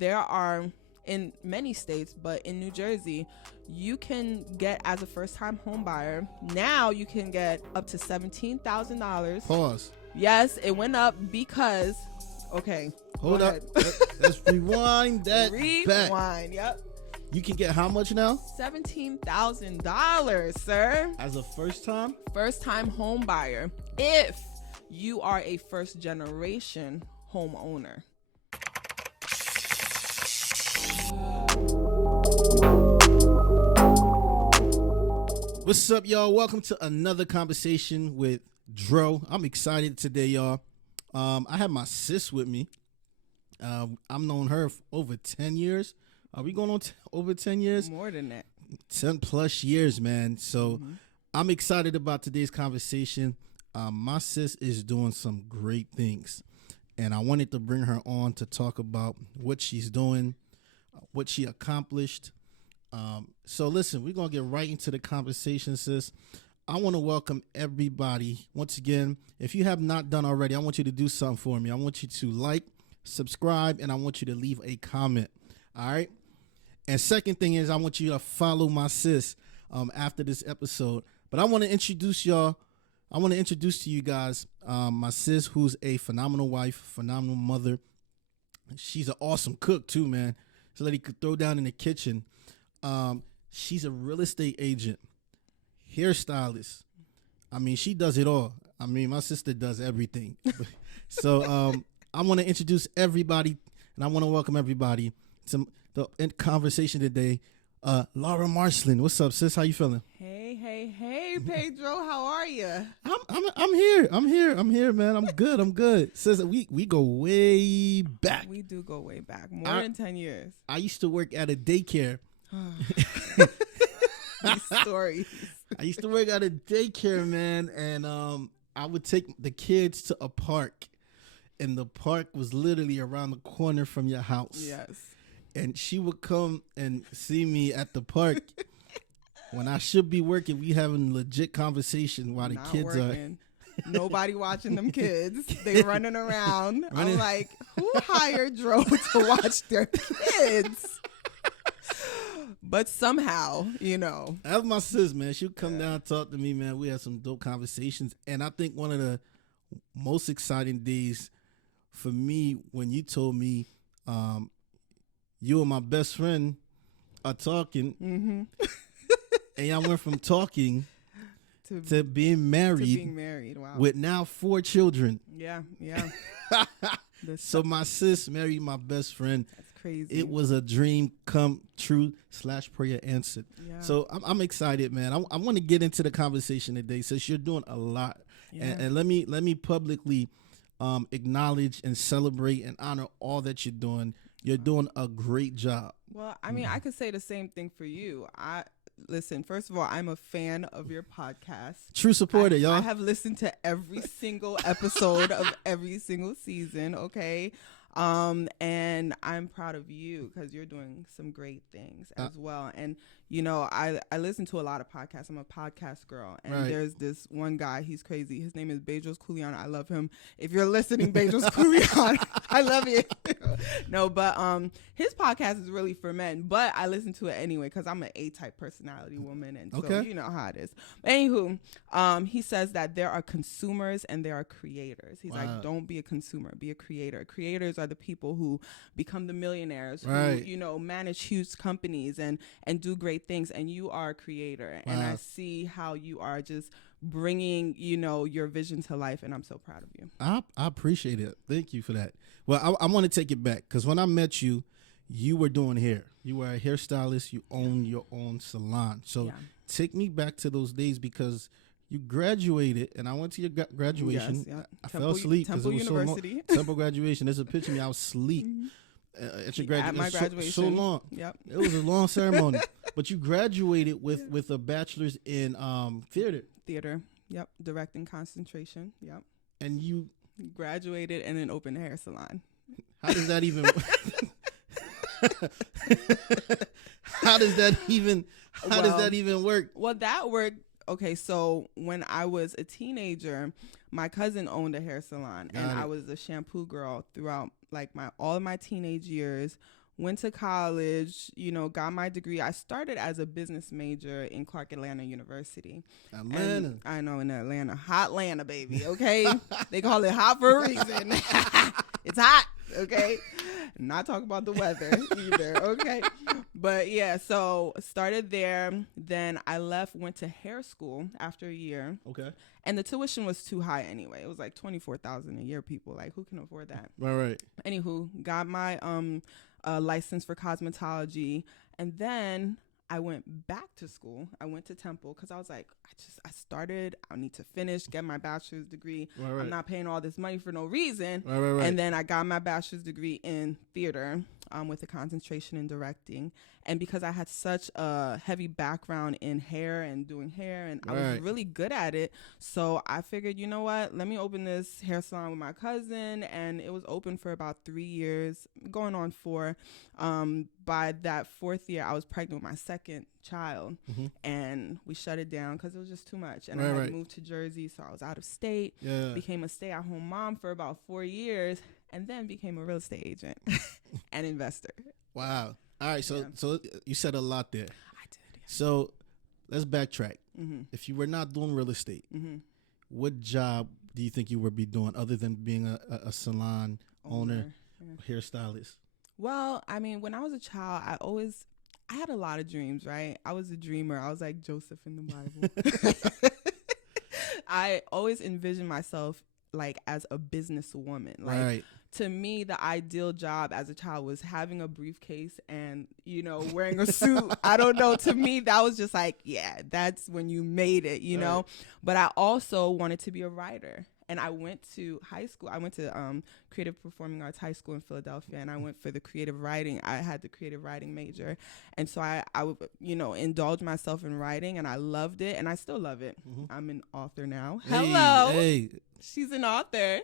there are in many states, but in New Jersey, you can get, as a first-time home buyer, now you can get up to $17,000. Pause. Yes, it went up because, okay. Hold up. Let's rewind that back. Rewind, yep. You can get how much now? $17,000, sir. As a first-time home buyer, if you are a first-generation homeowner. What's up, y'all? Welcome to another conversation with Dro. I'm excited today, y'all. I have my sis with me. I've known her for over 10 years. Are we going on over 10 years? More than that. 10 plus years, man. So I'm excited about today's conversation. My sis is doing some great things, and I wanted to bring her on to talk about what she's doing, what she accomplished. So listen, we're going to get right into the conversation, sis. I want to welcome everybody. Once again, if you have not done already, I want you to do something for me. I want you to like, subscribe, and I want you to leave a comment. All right. And second thing is, I want you to follow my sis after this episode. But I want to introduce y'all. I want to introduce to you guys my sis, who's a phenomenal wife, phenomenal mother. She's an awesome cook too, man. This lady could throw down in the kitchen. She's a real estate agent, hairstylist. I mean, she does it all. I mean, my sister does everything. So I want to introduce everybody, and I want to welcome everybody to the conversation today. Laura Marcelin, what's up, sis? How you feeling? Hey, Pedro, how are you? I'm here, man. I'm good. Sis, we go way back. We do go way back, more than 10 years. I used to work at a daycare. These stories. I used to work at a daycare, man, and I would take the kids to a park, and the park was literally around the corner from your house. Yes. And she would come and see me at the park when I should be working. We having legit conversation while the Not kids working. Nobody watching them kids. They running around. I'm like, who hired Dro to watch their kids? But somehow, That's my sis, man. She'll come down and talk to me, man. We had some dope conversations. And I think one of the most exciting days for me when you told me you and my best friend are talking. Mm-hmm. And y'all went from talking to being married. Wow. With now 4 children. Yeah. So my sis married my best friend. That's crazy. It was a dream come true / prayer answered. Yeah. So I'm excited, man. I want to get into the conversation today since you're doing a lot. Yeah. And let me publicly acknowledge and celebrate and honor all that you're doing. You're doing a great job. Well, I mean, I could say the same thing for you. Listen, first of all, I'm a fan of your podcast. True supporter, y'all. I have listened to every single episode of every single season, okay? And I'm proud of you because you're doing some great things as well. And, I listen to a lot of podcasts. I'm a podcast girl. And There's this one guy, he's crazy. His name is Bedros Koulian. I love him. If you're listening, Bedros Koulian, I love you. No, but his podcast is really for men, but I listen to it anyway because I'm an A-type personality woman. And so you know how it is. But anywho, he says that there are consumers and there are creators. He's like, don't be a consumer, be a creator. Creators are the people who become the millionaires, who, manage huge companies and do great things. And you are a creator. And I see how you are just bringing, your vision to life. And I'm so proud of you. I appreciate it. Thank you for that. Well, I want to take it back because when I met you, you were doing hair. You were a hairstylist. You own your own salon. So take me back to those days because you graduated, and I went to your graduation. Yes, I fell asleep because it was University. so long. Temple graduation. There's a picture of me. I was asleep at your graduation. At my graduation. So long. Yep. It was a long ceremony. But you graduated with a bachelor's in theater. Theater. Yep. Directing concentration. Yep. And you graduated and then opened a hair salon. How does that even? How does that even work? Well, that worked. Okay, so when I was a teenager, my cousin owned a hair salon, and I was a shampoo girl throughout all of my teenage years. went to college, got my degree. I started as a business major in Clark Atlanta University. Atlanta. And I know, in Atlanta. Hot Atlanta, baby, okay? They call it hot for a reason. It's hot, okay? Not talking about the weather either, okay? But yeah, so started there. Then I left, went to hair school after a year. Okay. And the tuition was too high anyway. It was like $24,000 a year, people. Like, who can afford that? Right. Anywho, got my license for cosmetology. And then I went back to school. I went to Temple because I was like, I need to finish, get my bachelor's degree. Right. I'm not paying all this money for no reason. Right. And then I got my bachelor's degree in theater with a concentration in directing. And because I had such a heavy background in hair and doing hair, and I was really good at it, so I figured, you know what, let me open this hair salon with my cousin. And it was open for about 3 years, going on 4. By that 4th year, I was pregnant with my second child, and we shut it down because it was just too much. And I had moved to Jersey, so I was out of state. Became a stay-at-home mom for about 4 years, and then became a real estate agent and investor. Wow. All right, so you said a lot there. I did. Yeah. So let's backtrack. If you were not doing real estate, what job do you think you would be doing other than being a salon owner, hairstylist? Well, I mean, when I was a child, I had a lot of dreams, right? I was a dreamer. I was like Joseph in the Bible. I always envisioned myself like as a businesswoman. Like, to me, the ideal job as a child was having a briefcase and, wearing a suit. I don't know. To me, that was just like, yeah, that's when you made it, you know. But I also wanted to be a writer. And I went to high school. I went to Creative Performing Arts High School in Philadelphia, and I went for the creative writing. I had the creative writing major. And so I would, indulge myself in writing, and I loved it, and I still love it. I'm an author now. Hello. Hey. She's an author.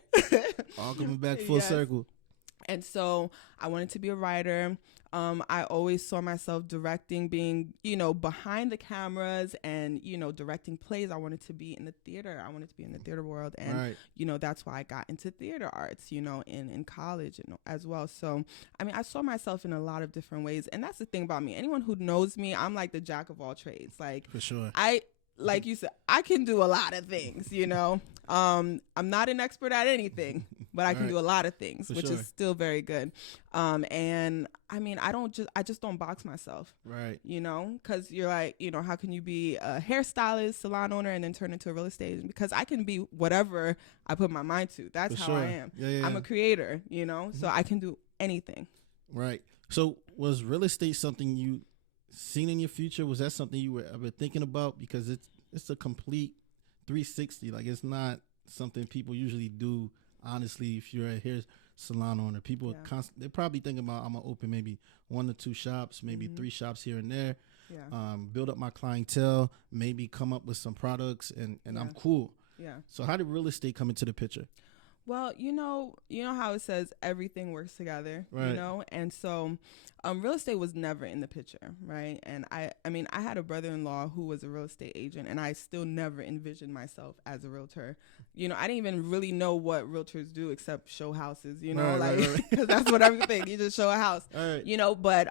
All coming back full circle. And so I wanted to be a writer. I always saw myself directing, being, behind the cameras and, directing plays. I wanted to be in the theater. I wanted to be in the theater world. And, that's why I got into theater arts, in college as well. So, I mean, I saw myself in a lot of different ways. And that's the thing about me. Anyone who knows me, I'm like the jack of all trades. Like, for sure. Like you said, I can do a lot of things, I'm not an expert at anything, but I can do a lot of things, which is still very good. And I mean, I just don't box myself, right? Because you're like, how can you be a hairstylist, salon owner, and then turn into a real estate agent? Because I can be whatever I put my mind to. That's how I am. I'm a creator, so I can do anything. Right. So was real estate something you seen in your future? Was that something you were ever thinking about? Because it's a complete 360. Like, it's not something people usually do. Honestly, if you're a hair salon owner, people they're probably thinking about, I'm gonna open maybe 1 or 2 shops, maybe 3 shops here and there. Build up my clientele, maybe come up with some products, and I'm cool. So how did real estate come into the picture? Well, you know how it says everything works together, right. And so real estate was never in the picture, right? And I mean, I had a brother-in-law who was a real estate agent, and I still never envisioned myself as a realtor. I didn't even really know what realtors do except show houses, right. because that's what everything, you just show a house, right. But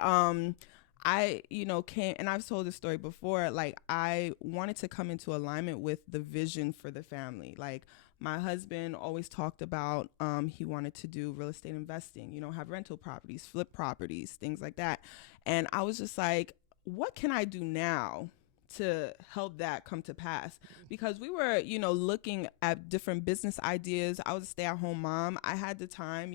I, came, and I've told this story before, like, I wanted to come into alignment with the vision for the family. Like, my husband always talked about he wanted to do real estate investing, have rental properties, flip properties, things like that. And I was just like, what can I do now to help that come to pass? Because we were, looking at different business ideas. I was a stay-at-home mom. I had the time,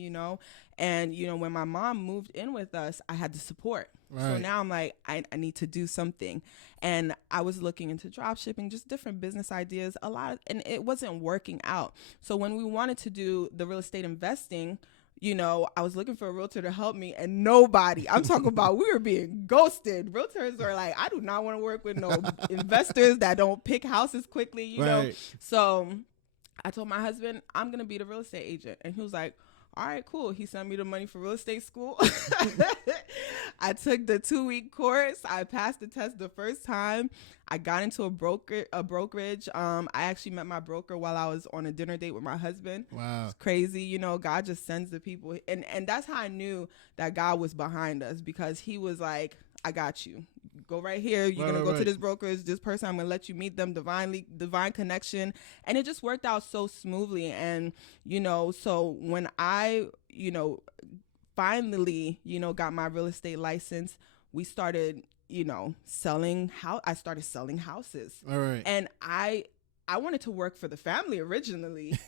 and, when my mom moved in with us, I had the support. Right. So now I'm like, I need to do something. And I was looking into drop shipping, just different business ideas, and it wasn't working out. So when we wanted to do the real estate investing, I was looking for a realtor to help me, and nobody. I'm talking about, we were being ghosted. Realtors are like, I do not want to work with no investors that don't pick houses quickly, you know. So I told my husband, I'm going to be the real estate agent. And he was like, all right, cool. He sent me the money for real estate school. I I took the 2-week course. I passed the test the first time. I got into a brokerage. I actually met my broker while I was on a dinner date with my husband. Wow. It's crazy. You know, God just sends the people. And that's how I knew that God was behind us, because he was like, I got you. Go right here. You're going to go to this brokerage. This person, I'm going to let you meet them. Divine connection. And it just worked out so smoothly. And, you know, so when I, you know, finally, you know, got my real estate license, we started, you know, I started selling houses. All right. And I wanted to work for the family originally.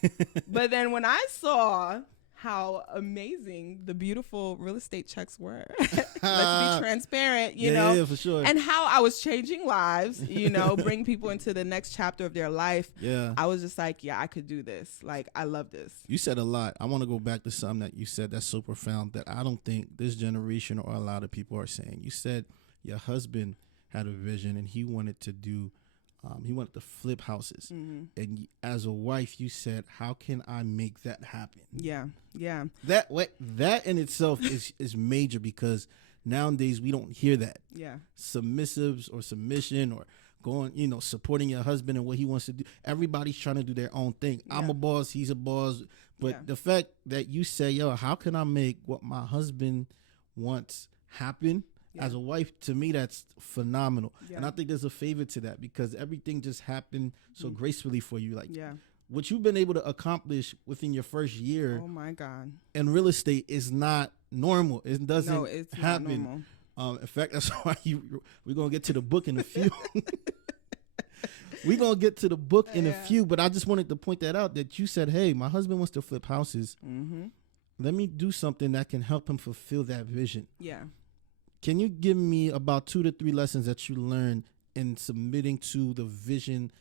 But then when I saw how amazing the beautiful real estate checks were, let's be transparent, you know, yeah, for sure. and how I was changing lives, you know, bring people into the next chapter of their life. Yeah. I was just like, yeah, I could do this. Like, I love this. You said a lot. I want to go back to something that you said that's so profound that I don't think this generation or a lot of people are saying. You said your husband had a vision and he wanted to do, he wanted to flip houses. Mm-hmm. And as a wife, you said, how can I make that happen? Yeah. Yeah. That in itself is major, because nowadays we don't hear that. Yeah. Submissives or submission or going, you know, supporting your husband and what he wants to do. Everybody's trying to do their own thing. Yeah. I'm a boss, he's a boss. But the fact that you say, yo, how can I make what my husband wants happen? Yeah. As a wife, to me, that's phenomenal. Yeah. And I think there's a favor to that, because everything just happened so gracefully for you. Like, what you've been able to accomplish within your first year, oh my God, in real estate is not normal. It doesn't happen. Not normal. In fact, that's why we're going to get to the book in a few. We're going to get to the book in a few, but I just wanted to point that out, that you said, hey, my husband wants to flip houses. Mm-hmm. Let me do something that can help him fulfill that vision. Yeah. Can you give me about 2 to 3 lessons that you learned in submitting to the vision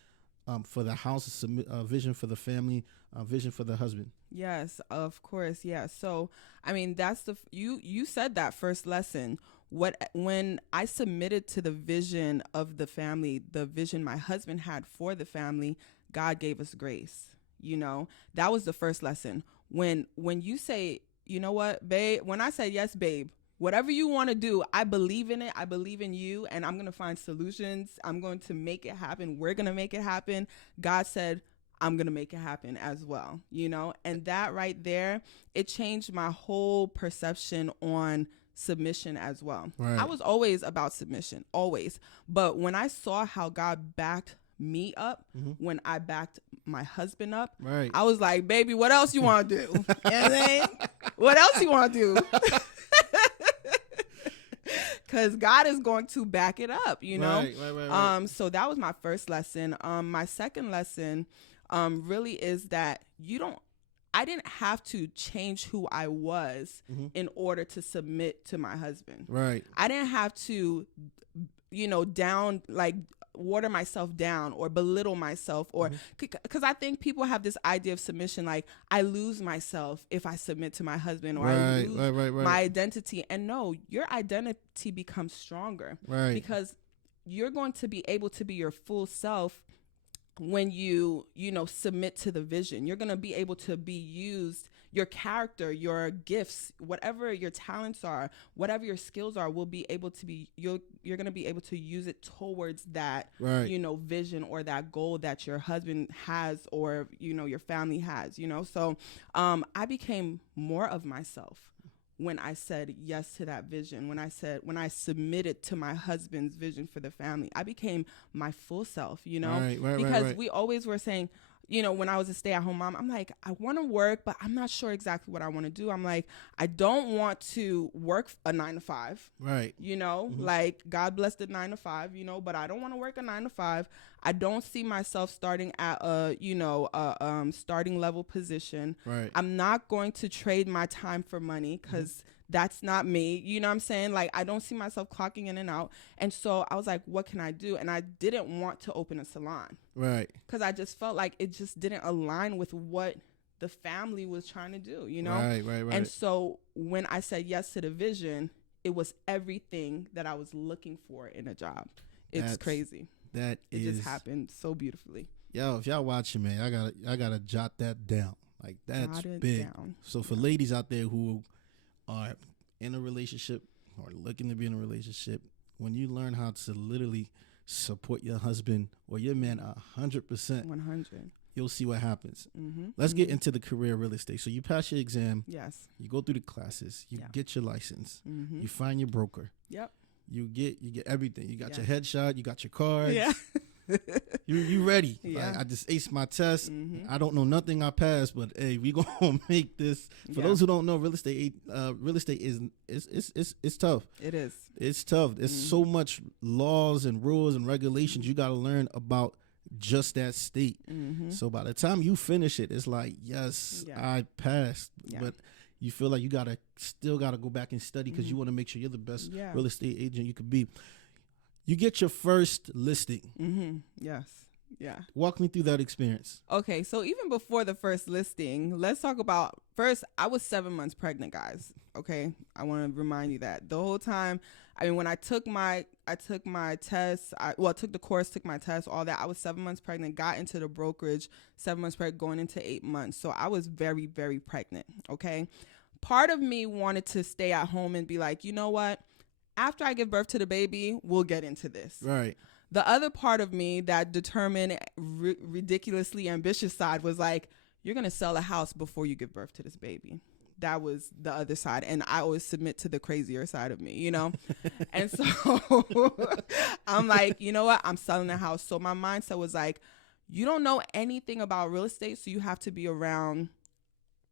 for the house, vision for the family, vision for the husband? Yes, of course. Yeah. So, I mean, that's you said that first lesson. When I submitted to the vision of the family, the vision my husband had for the family, God gave us grace. You know, that was the first lesson. When you say, you know what, babe, when I said, yes, babe, whatever you want to do, I believe in it. I believe in you, and I'm going to find solutions. I'm going to make it happen. We're going to make it happen. God said, I'm going to make it happen as well, you know? And that right there, it changed my whole perception on submission as well. Right. I was always about submission, always. But when I saw how God backed me up, when I backed my husband up, right, I was like, baby, what else you want to do? And then, what else you want to do? Because God is going to back it up, you know? Right. So that was my first lesson. My second lesson really is that I didn't have to change who I was in order to submit to my husband. Right. I didn't have to, you know, water myself down or belittle myself, or because I think people have this idea of submission, like I lose myself if I submit to my husband, or I lose my identity. And no, your identity becomes stronger, because you're going to be able to be your full self when you submit to the vision. You're going to be able to be used. Your character, your gifts, whatever your talents are, whatever your skills are, will be able to be, you're going to be able to use it towards that, vision or that goal that your husband has, or, your family has, So I became more of myself when I said yes to that vision. When I submitted to my husband's vision for the family, I became my full self, because we always were saying, when I was a stay-at-home mom, I'm like, I want to work, but I'm not sure exactly what I want to do. I'm like, I don't want to work a 9 to 5, right? Like God bless the 9 to 5, but I don't want to work a 9 to 5. I don't see myself starting at a, starting level position. Right. I'm not going to trade my time for money, because that's not me. You know what I'm saying? Like, I don't see myself clocking in and out. And so I was like, what can I do? And I didn't want to open a salon. Right. Because I just felt like it just didn't align with what the family was trying to do, Right. And so when I said yes to the vision, it was everything that I was looking for in a job. It's crazy. It just happened so beautifully. Yo, if y'all watching, man, I gotta jot that down. Like, that's big. Down. So for ladies out there who are in a relationship, or looking to be in a relationship, when you learn how to literally support your husband or your man 100%, 100, you'll see what happens. Let's get into the career real estate. So you pass your exam. Yes. You go through the classes. You get your license. You find your broker. Yep. You get everything. You got your headshot. You got your cards. Yeah. you ready? Yeah. Like, I just aced my test. I don't know nothing. I passed, but hey, we gonna make this. For those who don't know, real estate is it's tough. It is. It's tough. There's so much laws and rules and regulations you got to learn about just that state. So by the time you finish it, it's like, yes, I passed, but you feel like you still gotta go back and study because you want to make sure you're the best real estate agent you could be. You get your first listing. Yes. Yeah. Walk me through that experience. Okay, so even before the first listing, let's talk about first. I was 7 months pregnant, guys. Okay, I want to remind you that the whole time. I mean, when I took my test, took the course, took my test, all that. I was 7 months pregnant. Got into the brokerage, 7 months pregnant, going into 8 months. So I was very, very pregnant. Okay, part of me wanted to stay at home and be like, you know what? After I give birth to the baby, we'll get into this. Right. The other part of me, that determined, ridiculously ambitious side, was like, you're going to sell a house before you give birth to this baby. That was the other side. And I always submit to the crazier side of me, you know? And so I'm like, you know what? I'm selling a house. So my mindset was like, you don't know anything about real estate, so you have to be around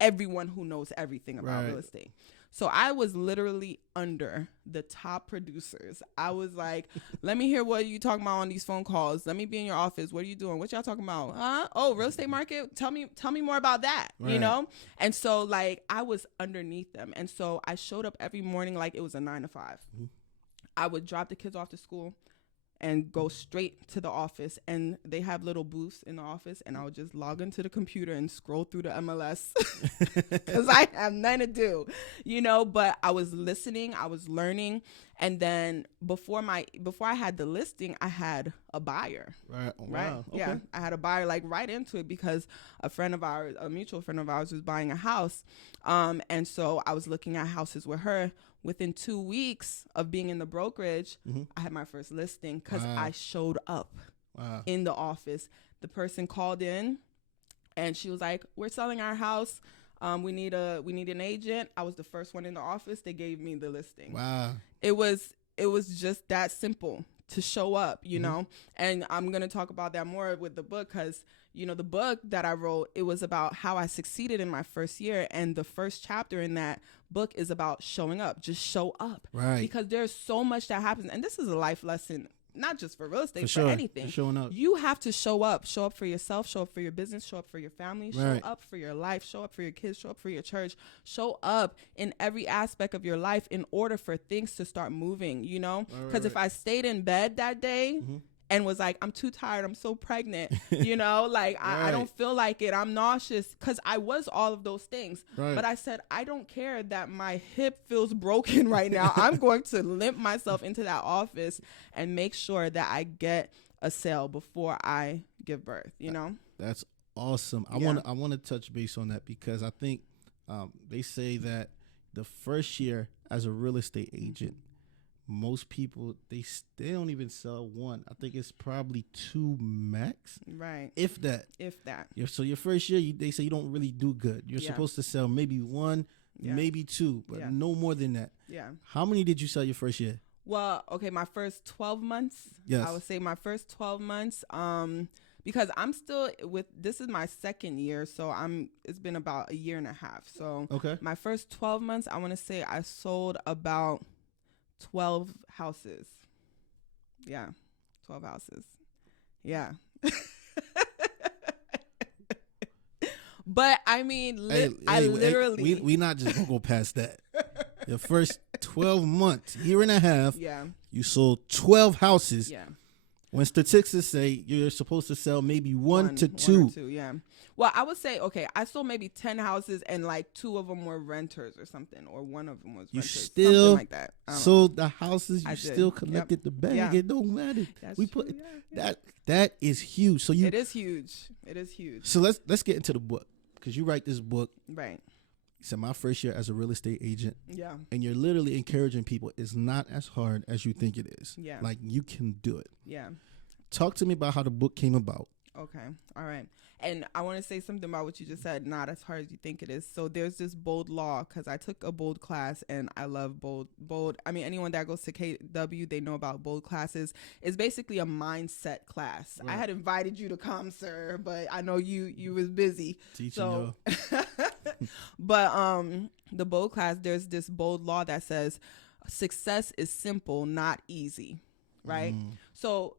everyone who knows everything about real estate. So I was literally under the top producers. I was like, let me hear what you talking about on these phone calls. Let me be in your office. What are you doing? What y'all talking about? Huh? Oh, real estate market? Tell me more about that, you know? And so like I was underneath them. And so I showed up every morning like it was a 9 to 5. I would drop the kids off to school and go straight to the office, and they have little booths in the office, and I would just log into the computer and scroll through the MLS because I have nothing to do, you know. But I was listening, I was learning, and then before I had the listing, I had a buyer. Right. Right. Wow. Yeah. Okay. I had a buyer like right into it because a mutual friend of ours was buying a house, and so I was looking at houses with her. Within 2 weeks of being in the brokerage, I had my first listing because I showed up in the office. The person called in and she was like, we're selling our house. We need an agent. I was the first one in the office. They gave me the listing. Wow. It was just that simple to show up, you know, and I'm going to talk about that more with the book because, you know, the book that I wrote, it was about how I succeeded in my first year. And the first chapter in that book is about showing up. Just show up. Right. Because there's so much that happens. And this is a life lesson, not just for real estate, for anything. For showing up. You have to show up. Show up for yourself. Show up for your business. Show up for your family. Show up for your life. Show up for your kids. Show up for your church. Show up in every aspect of your life in order for things to start moving, you know? Because if I stayed in bed that day and was like, I'm too tired, I'm so pregnant, you know, like I don't feel like it, I'm nauseous, because I was all of those things. But I said, I don't care that my hip feels broken right now. I'm going to limp myself into that office and make sure that I get a sale before I give birth, you know? That's awesome. I want to touch base on that because I think they say that the first year as a real estate agent, most people, they don't even sell one. I think it's probably 2 max. Right. If that. So your first year, they say you don't really do good. You're supposed to sell maybe 1, maybe 2, but no more than that. Yeah. How many did you sell your first year? Well, okay, my first 12 months. Yes. I would say my first 12 months. Because I'm still this is my second year, so it's been about a year and a half. So my first 12 months, I want to say I sold about 12 houses. Yeah. 12 houses. Yeah. But I mean, we not just gonna go past that. Your first 12 months, year and a half, you sold 12 houses. Yeah. When statistics say you're supposed to sell maybe one to two. 1 or 2, yeah. Well, I would say, okay, I sold maybe 10 houses and like 2 of them were renters or something, or 1 of them was you renters. Still something like that. sold the houses. You still collected the bag. Yeah. It don't matter. That's we true, put that is huge. So it is huge. It is huge. So let's get into the book because you write this book. Right. He said, my first year as a real estate agent. Yeah. And you're literally encouraging people. It's not as hard as you think it is. Yeah. Like, you can do it. Yeah. Talk to me about how the book came about. Okay. All right. And I want to say something about what you just said, not as hard as you think it is. So there's this bold law, because I took a bold class and I love bold. I mean, anyone that goes to KW, they know about bold classes. It's basically a mindset class. Right. I had invited you to come, sir, but I know you was busy. Teaching y'all. But the bold class, there's this bold law that says success is simple, not easy. Right. So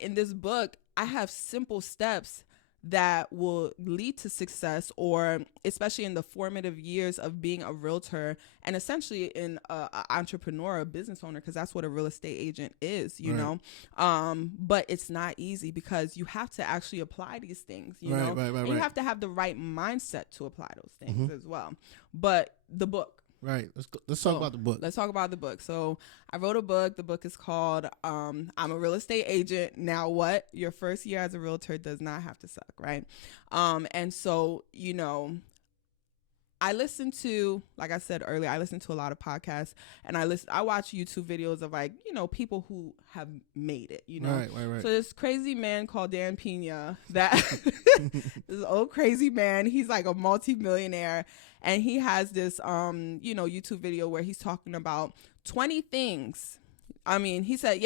in this book, I have simple steps that will lead to success, or especially in the formative years of being a realtor and essentially in an entrepreneur, a business owner, because that's what a real estate agent is, you know. But it's not easy because you have to actually apply these things, you know. And you have to have the right mindset to apply those things as well. But the book. Right. Let's talk about the book. Let's talk about the book. So I wrote a book. The book is called I'm a Real Estate Agent. Now What? Your first year as a realtor does not have to suck, right? And so, you know, I listen to, like I said earlier, I listen to a lot of podcasts, and I watch YouTube videos of, like, you know, people who have made it, you know. Right. So this crazy man called Dan Pena, that this old crazy man, he's like a multi-millionaire, and he has this you know, YouTube video where he's talking about 20 things. I mean, he said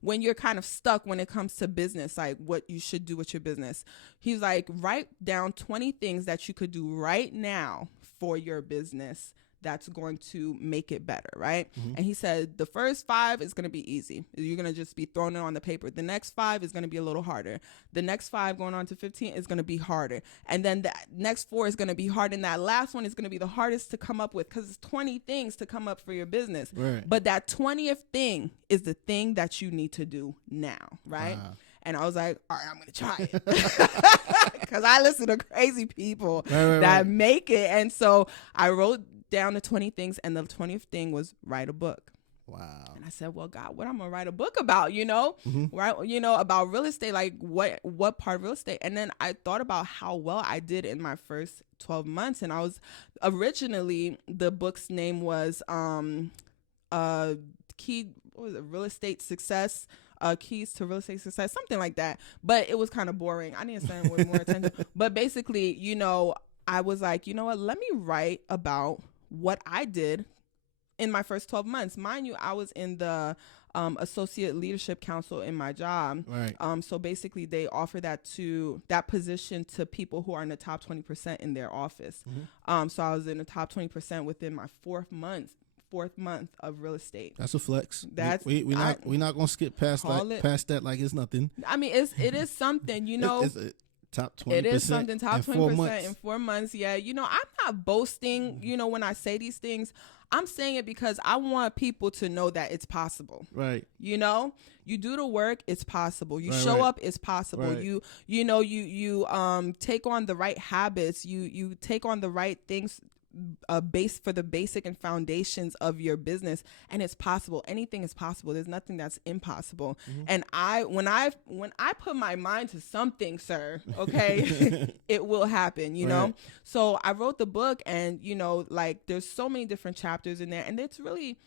when you're kind of stuck when it comes to business, like what you should do with your business, he's like, write down 20 things that you could do right now for your business that's going to make it better, right? And he said the first 5 is going to be easy. You're going to just be throwing it on the paper. The next 5 is going to be a little harder. The next 5 going on to 15 is going to be harder. And then the next 4 is going to be hard. And that last one is going to be the hardest to come up with, because it's 20 things to come up for your business. Right. But that 20th thing is the thing that you need to do now, right? Wow. And I was like, all right, I'm going to try it. Because I listen to crazy people that make it. And so I wrote down the 20 things, and the 20th thing was write a book. Wow. And I said, well, God, what I'm gonna write a book about, you know, right? You know, about real estate, like what part of real estate. And then I thought about how well I did in my first 12 months. And I was originally, the book's name was Real Estate Success, Keys to Real Estate Success, something like that. But it was kind of boring. I need to spend more attention. But basically, you know, I was like, you know what, let me write about what I did in my first 12 months. Mind you, I was in the Associate Leadership Council in my job. Right. So basically they offer that position to people who are in the top 20% in their office. So I was in the top 20% within my fourth month of real estate. That's a flex. That's we're not gonna skip past that like it's nothing. I mean, it is something, you know. It's top 20%. It is something, top 20% in 4 months. Yeah, you know, I'm not boasting, you know, when I say these things. I'm saying it because I want people to know that it's possible. Right. You know, you do the work, it's possible. You show up, it's possible. Right. You take on the right habits. You take on the right things, base for the basic and foundations of your business, and it's possible. Anything is possible. There's nothing that's impossible. And when I put my mind to something, sir, okay, it will happen, you know. So I wrote the book, and you know, like, there's so many different chapters in there, and it's a really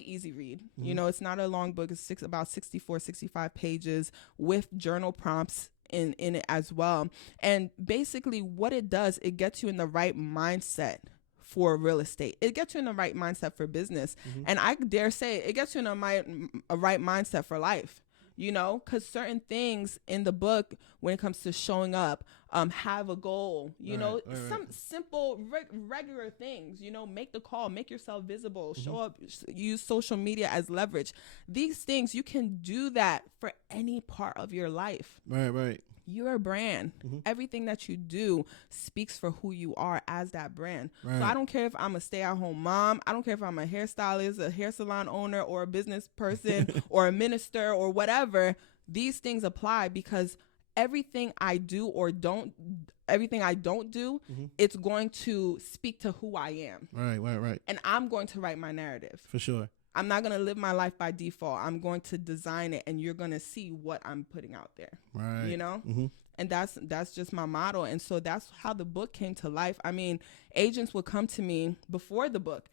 easy read. You know, it's not a long book. It's about 64, 65 pages with journal prompts in it as well. And basically what it does, it gets you in the right mindset for real estate. It gets you in the right mindset for business. And I dare say it gets you in a right mindset for life, you know, because certain things in the book, when it comes to showing up, have a goal, you know, some simple, regular things, you know, make the call, make yourself visible, show up, use social media as leverage. These things, you can do that for any part of your life. Right. You're a brand. Everything that you do speaks for who you are as that brand. So I don't care if I'm a stay-at-home mom. I don't care if I'm a hairstylist, a hair salon owner, or a business person, or a minister, or whatever. These things apply because everything I do or don't do, it's going to speak to who I am. Right. And I'm going to write my narrative. For sure. I'm not going to live my life by default. I'm going to design it, and you're going to see what I'm putting out there. Right. You know? And that's just my motto. And so that's how the book came to life. I mean, agents would come to me before the book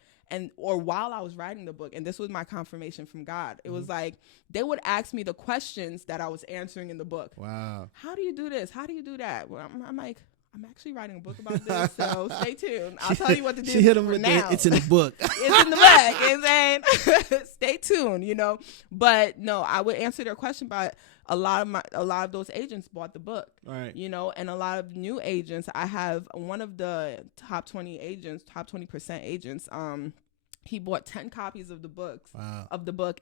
or while I was writing the book. And this was my confirmation from God. It was like, they would ask me the questions that I was answering in the book. Wow. How do you do this? How do you do that? Well, I'm like, I'm actually writing a book about this, so stay tuned. I'll tell you what to do. She hit him with now. It's in the book. It's in the book. And stay tuned, you know. But no, I would answer their question, but a lot of those agents bought the book. Right. You know, and a lot of new agents. I have one of the top 20% agents. He bought 10 copies of the books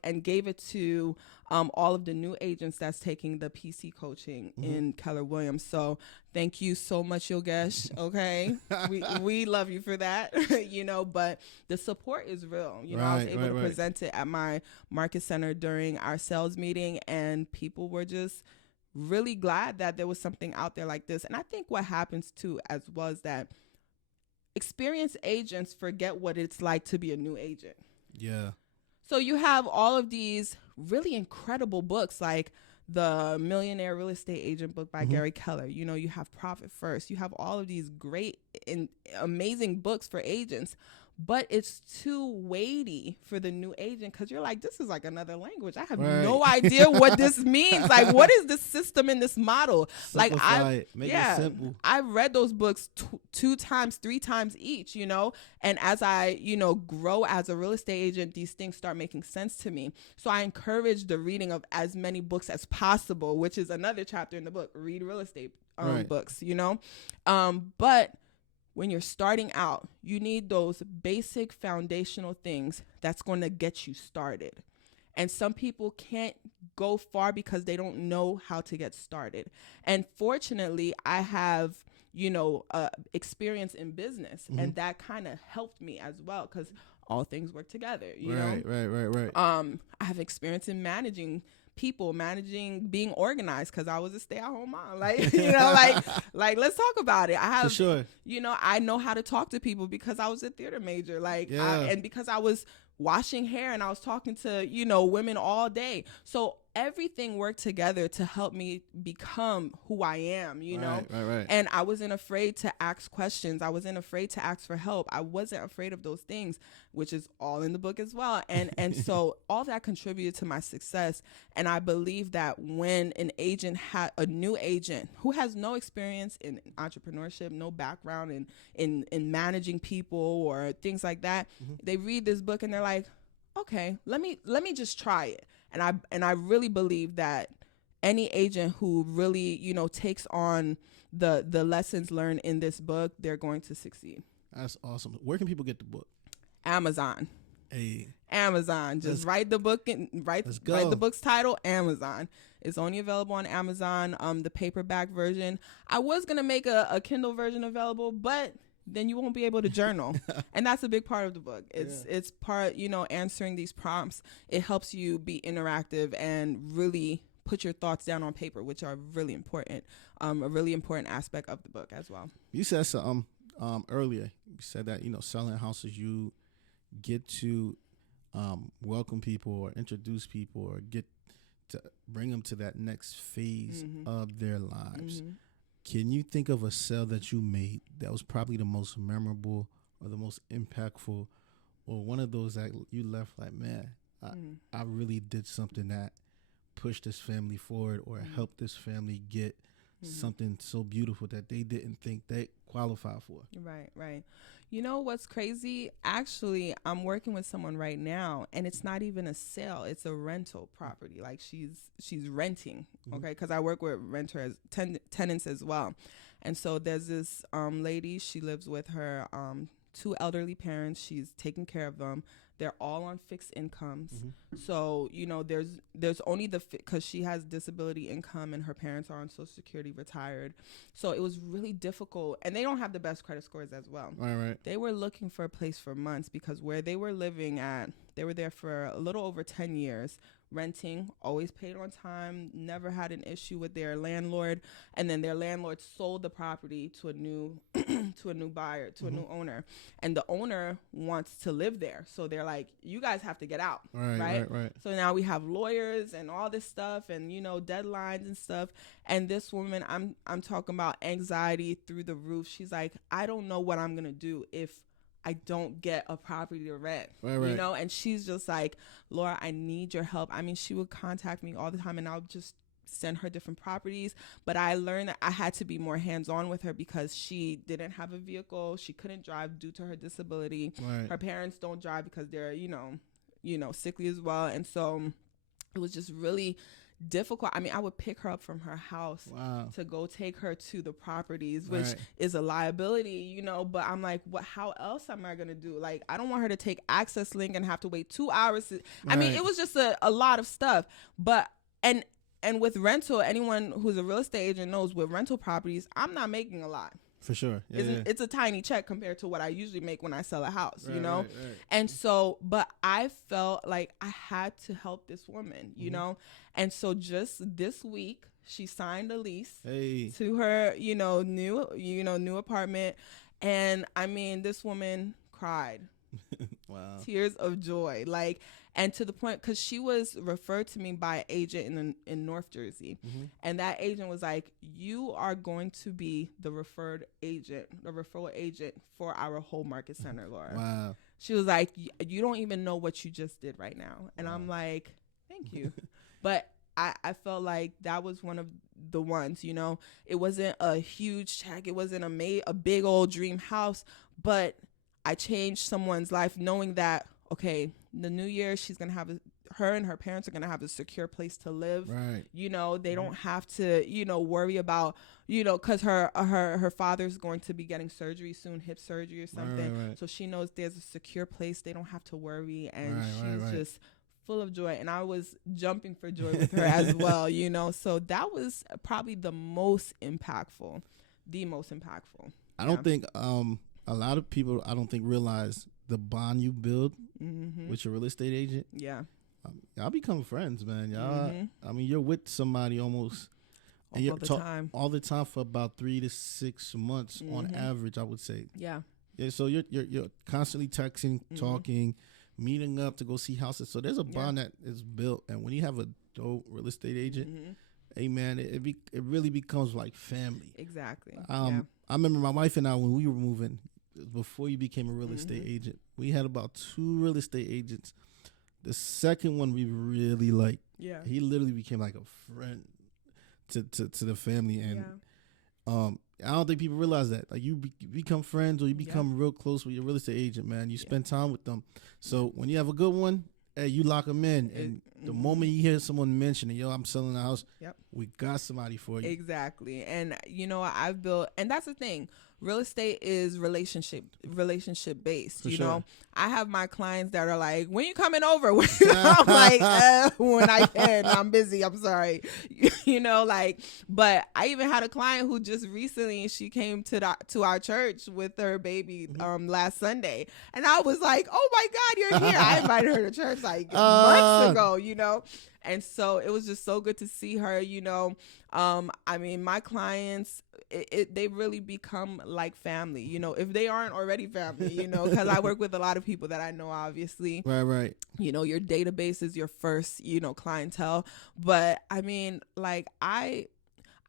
and gave it to all of the new agents that's taking the PC coaching in Keller Williams. So thank you so much, Yogesh. Okay, we love you for that. You know, but the support is real. You know, I was able to present it at my market center during our sales meeting, and people were just really glad that there was something out there like this. And I think what happens too, as well, is that experienced agents forget what it's like to be a new agent. Yeah. So you have all of these really incredible books, like the Millionaire Real Estate Agent book by Gary Keller. You know, you have Profit First. You have all of these great and amazing books for agents, but it's too weighty for the new agent because you're like, this is like another language. I have no idea what this means. Like, what is the system in this model? Simplify it. Make it simple. I've read those books 2 times, 3 times each, you know, and as I, you know, grow as a real estate agent, these things start making sense to me. So I encourage the reading of as many books as possible, which is another chapter in the book. Read real estate books, you know, but when you're starting out, you need those basic foundational things that's going to get you started. And some people can't go far because they don't know how to get started. And fortunately, I have, you know, experience in business, and that kind of helped me as well because all things work together, you know? Right. I have experience in managing people, being organized because I was a stay-at-home mom. Like, you know, like let's talk about it. I have, for sure. You know, I know how to talk to people because I was a theater major, and because I was washing hair and I was talking to, you know, women all day. So everything worked together to help me become who I am, you know? Right. And I wasn't afraid to ask questions. I wasn't afraid to ask for help. I wasn't afraid of those things, which is all in the book as well. And so all that contributed to my success. And I believe that when a new agent who has no experience in entrepreneurship, no background in managing people or things like that, they read this book and they're like, okay, let me just try it. And I really believe that any agent who really, you know, takes on the lessons learned in this book, they're going to succeed. That's awesome. Where can people get the book? Amazon. Hey. Amazon. Just write the book and write the book's title, Amazon. It's only available on Amazon. The paperback version. I was gonna make a Kindle version available, but then you won't be able to journal. And that's a big part of the book. It's part, you know, answering these prompts. It helps you be interactive and really put your thoughts down on paper, which are really important. A really important aspect of the book as well. You said something earlier. You said that, you know, selling houses, you get to welcome people or introduce people or get to bring them to that next phase of their lives. Can you think of a sale that you made that was probably the most memorable or the most impactful, or one of those that you left like, man, I really did something that pushed this family forward or helped this family get something so beautiful that they didn't think they qualified for? Right. You know what's crazy? Actually, I'm working with someone right now, and it's not even a sale. It's a rental property. Like she's renting, okay? Because I work with renters, tenants as well. And so there's this lady. She lives with her 2 elderly parents. She's taking care of them. They're all on fixed incomes. So, you know, there's only because she has disability income and her parents are on Social Security, retired. So it was really difficult. And they don't have the best credit scores as well. Right. They were looking for a place for months because where they were living at They were there for a little over 10 years, renting, always paid on time, never had an issue with their landlord. And then their landlord sold the property to a new to a new buyer, to a new owner. And the owner wants to live there. So they're like, you guys have to get out. Right. So now we have lawyers and all this stuff and, you know, deadlines and stuff. And this woman, I'm talking about anxiety through the roof. She's like, I don't know what I'm going to do if I don't get a property to rent, you know? And she's just like, Laura, I need your help. I mean, she would contact me all the time and I'll just send her different properties. But I learned that I had to be more hands-on with her because she didn't have a vehicle. She couldn't drive due to her disability. Her parents don't drive because they're, you know, sickly as well. And so it was just really difficult. I mean, I would pick her up from her house to go take her to the properties, which is a liability, you know, but I'm like, what, how else am I going to do? Like, I don't want her to take Access Link and have to wait 2 hours. I mean, it was just a lot of stuff, but, and with rental, anyone who's a real estate agent knows with rental properties, I'm not making a lot. For sure. It's a tiny check compared to what I usually make when I sell a house, you know? And so, but I felt like I had to help this woman, you know? And so just this week, she signed a lease to her, new apartment. And I mean, this woman cried. Wow. Tears of joy. Like, and to the point, because she was referred to me by an agent in North Jersey. And that agent was like, you are going to be the referral agent for our whole market center, Laura. Wow. She was like, you don't even know what you just did right now. And I'm like, thank you. But I felt like that was one of the ones, you know. It wasn't a huge check. It wasn't a big old dream house. But I changed someone's life knowing that, okay, the new year she's going to have her and her parents are going to have a secure place to live. Right. You know, they don't have to, you know, worry about, you know, because her father's going to be getting surgery soon, hip surgery or something. Right. So she knows there's a secure place. They don't have to worry. And she's just full of joy. And I was jumping for joy with her as well, you know. So that was probably the most impactful. I don't think a lot of people, realize the bond you build with your real estate agent. Yeah. Y'all become friends, man. Y'all, I mean, you're with somebody almost all the time for about 3 to 6 months on average, I would say. Yeah. Yeah. So you're constantly texting, talking, meeting up to go see houses. So there's a bond that is built, and when you have a dope real estate agent, hey man, it really becomes like family. Exactly. I remember my wife and I, when we were moving, before you became a real estate agent, we had about 2 real estate agents. The second one we really liked. Yeah. He literally became like a friend to the family. And I don't think people realize that. Like, you become friends or you become real close with your real estate agent, man. You spend time with them. So when you have a good one, hey, you lock them in. And the moment you hear someone mentioning, yo, I'm selling a house, we got somebody for you. Exactly. And, you know, I've built, and that's the thing. Real estate is relationship based. You know, I have my clients that are like, when you coming over? I'm like, when I can. I'm busy. I'm sorry. You know, like, but I even had a client who just recently, she came to our church with her baby last Sunday. And I was like, oh my God, you're here. I invited her to church like months ago, you know. And so it was just so good to see her, you know. I mean, my clients, they really become like family, you know, if they aren't already family, you know, because I work with a lot of people that I know, obviously. Right. You know, your database is your first, you know, clientele. But I mean, like, I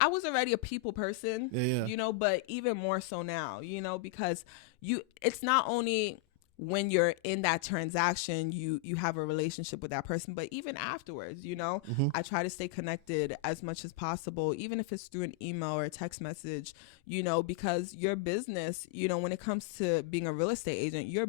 was already a people person, you know, but even more so now, you know, because it's not only when you're in that transaction, you have a relationship with that person, but even afterwards, you know, I try to stay connected as much as possible, even if it's through an email or a text message, you know, because your business, you know, when it comes to being a real estate agent, your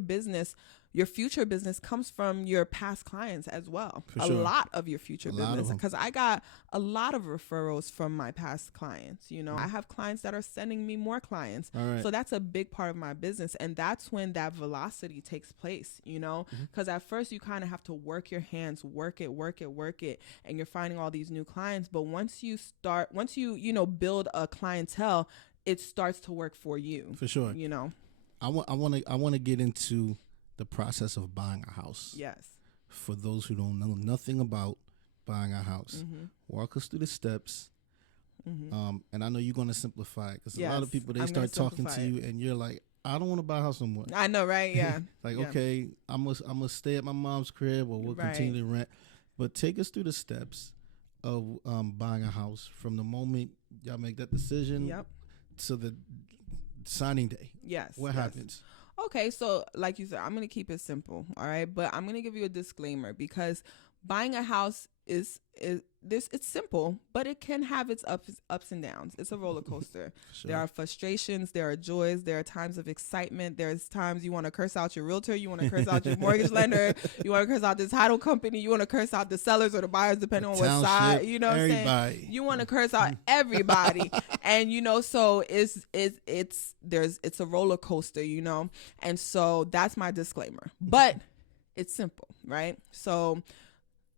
future business comes from your past clients as well. A lot of your future business, because I got a lot of referrals from my past clients. You know, I have clients that are sending me more clients. So that's a big part of my business. And that's when that velocity takes place, you know, because at first you kind of have to work your hands, work it. And you're finding all these new clients. But once you build a clientele, it starts to work for you. For sure. You know, I want to get into the process of buying a house. Yes. for those who don't know nothing about buying a house. Walk us through the steps. And I know you're going to simplify it because a lot of people, they start talking to you and you're like, I don't want to buy a house no more. I know, right? Yeah. Okay, I'm gonna stay at my mom's crib or we'll continue to rent. But take us through the steps of buying a house from the moment y'all make that decision to the signing day. Yes. What happens? Okay, so like you said, I'm going to keep it simple, all right? But I'm going to give you a disclaimer because buying a house it's simple, but it can have its ups and downs. It's a roller coaster. Sure. There are frustrations, there are joys, there are times of excitement. There's times you want to curse out your realtor, you want to curse out your mortgage lender, you want to curse out the title company, you want to curse out the sellers or the buyers, depending on what side. You know what I'm saying? You want to curse out everybody, and so it's a roller coaster, and so that's my disclaimer. But it's simple, right? So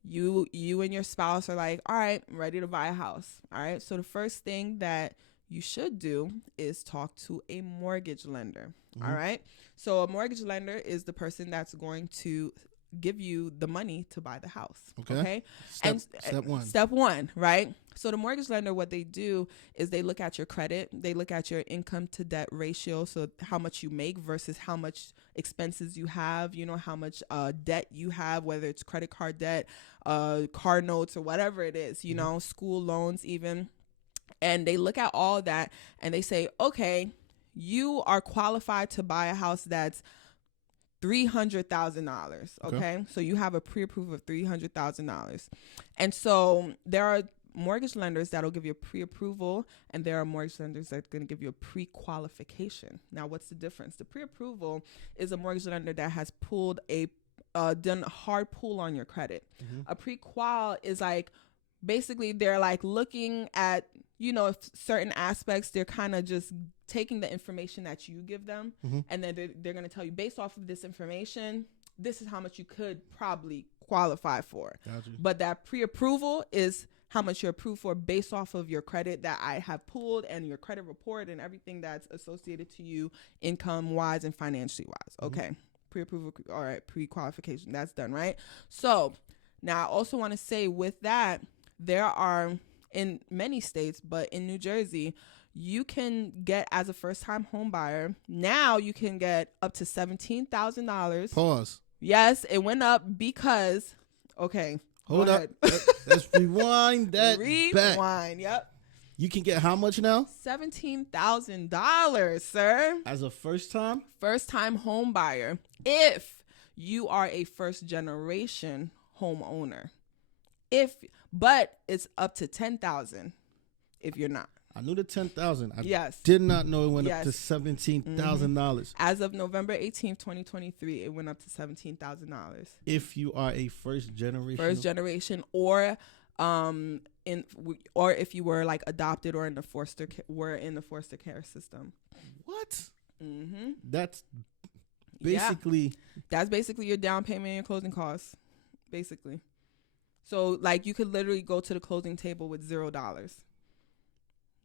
you and your spouse are like, all right, I'm ready to buy a house. All right. So the first thing that you should do is talk to a mortgage lender. All right. So a mortgage lender is the person that's going to give you the money to buy the house. Okay. Step one, right? So the mortgage lender, what they do is they look at your credit. They look at your income to debt ratio. So how much you make versus how much expenses you have, how much debt you have, whether it's credit card debt, car notes or whatever it is, school loans even. And they look at all that and they say, okay, you are qualified to buy a house that's $300,000. Okay. So you have a pre-approval of $300,000. And so there are mortgage lenders that'll give you a pre-approval, and there are mortgage lenders that are going to give you a pre-qualification. Now, what's the difference? The pre-approval is a mortgage lender that has pulled done a hard pull on your credit. A pre-qual is like, basically they're like looking at, certain aspects. They're kind of just taking the information that you give them, and then they're going to tell you, based off of this information, this is how much you could probably qualify for. Gotcha. But that pre-approval is how much you're approved for based off of your credit that I have pulled and your credit report and everything that's associated to you income wise and financially wise. Okay. Pre-approval. All right. Pre-qualification. That's done, right? So now I also want to say with that, there are in many states, but in New Jersey, you can get, as a first-time home buyer, now you can get up to $17,000. Pause. Yes, it went up because, okay. Hold up. Let's rewind that back. Rewind, yep. You can get how much now? $17,000, sir. As a first-time? First-time home buyer. If you are a first-generation homeowner. But it's up to $10,000 if you're not. I knew the $10,000. I yes. did not know it went up to $17,000. As of November 18th, 2023, it went up to $17,000. If you are a first generation, or if you were like adopted or in the foster care system. What? That's basically that's basically your down payment and your closing costs, basically. So like you could literally go to the closing table with $0.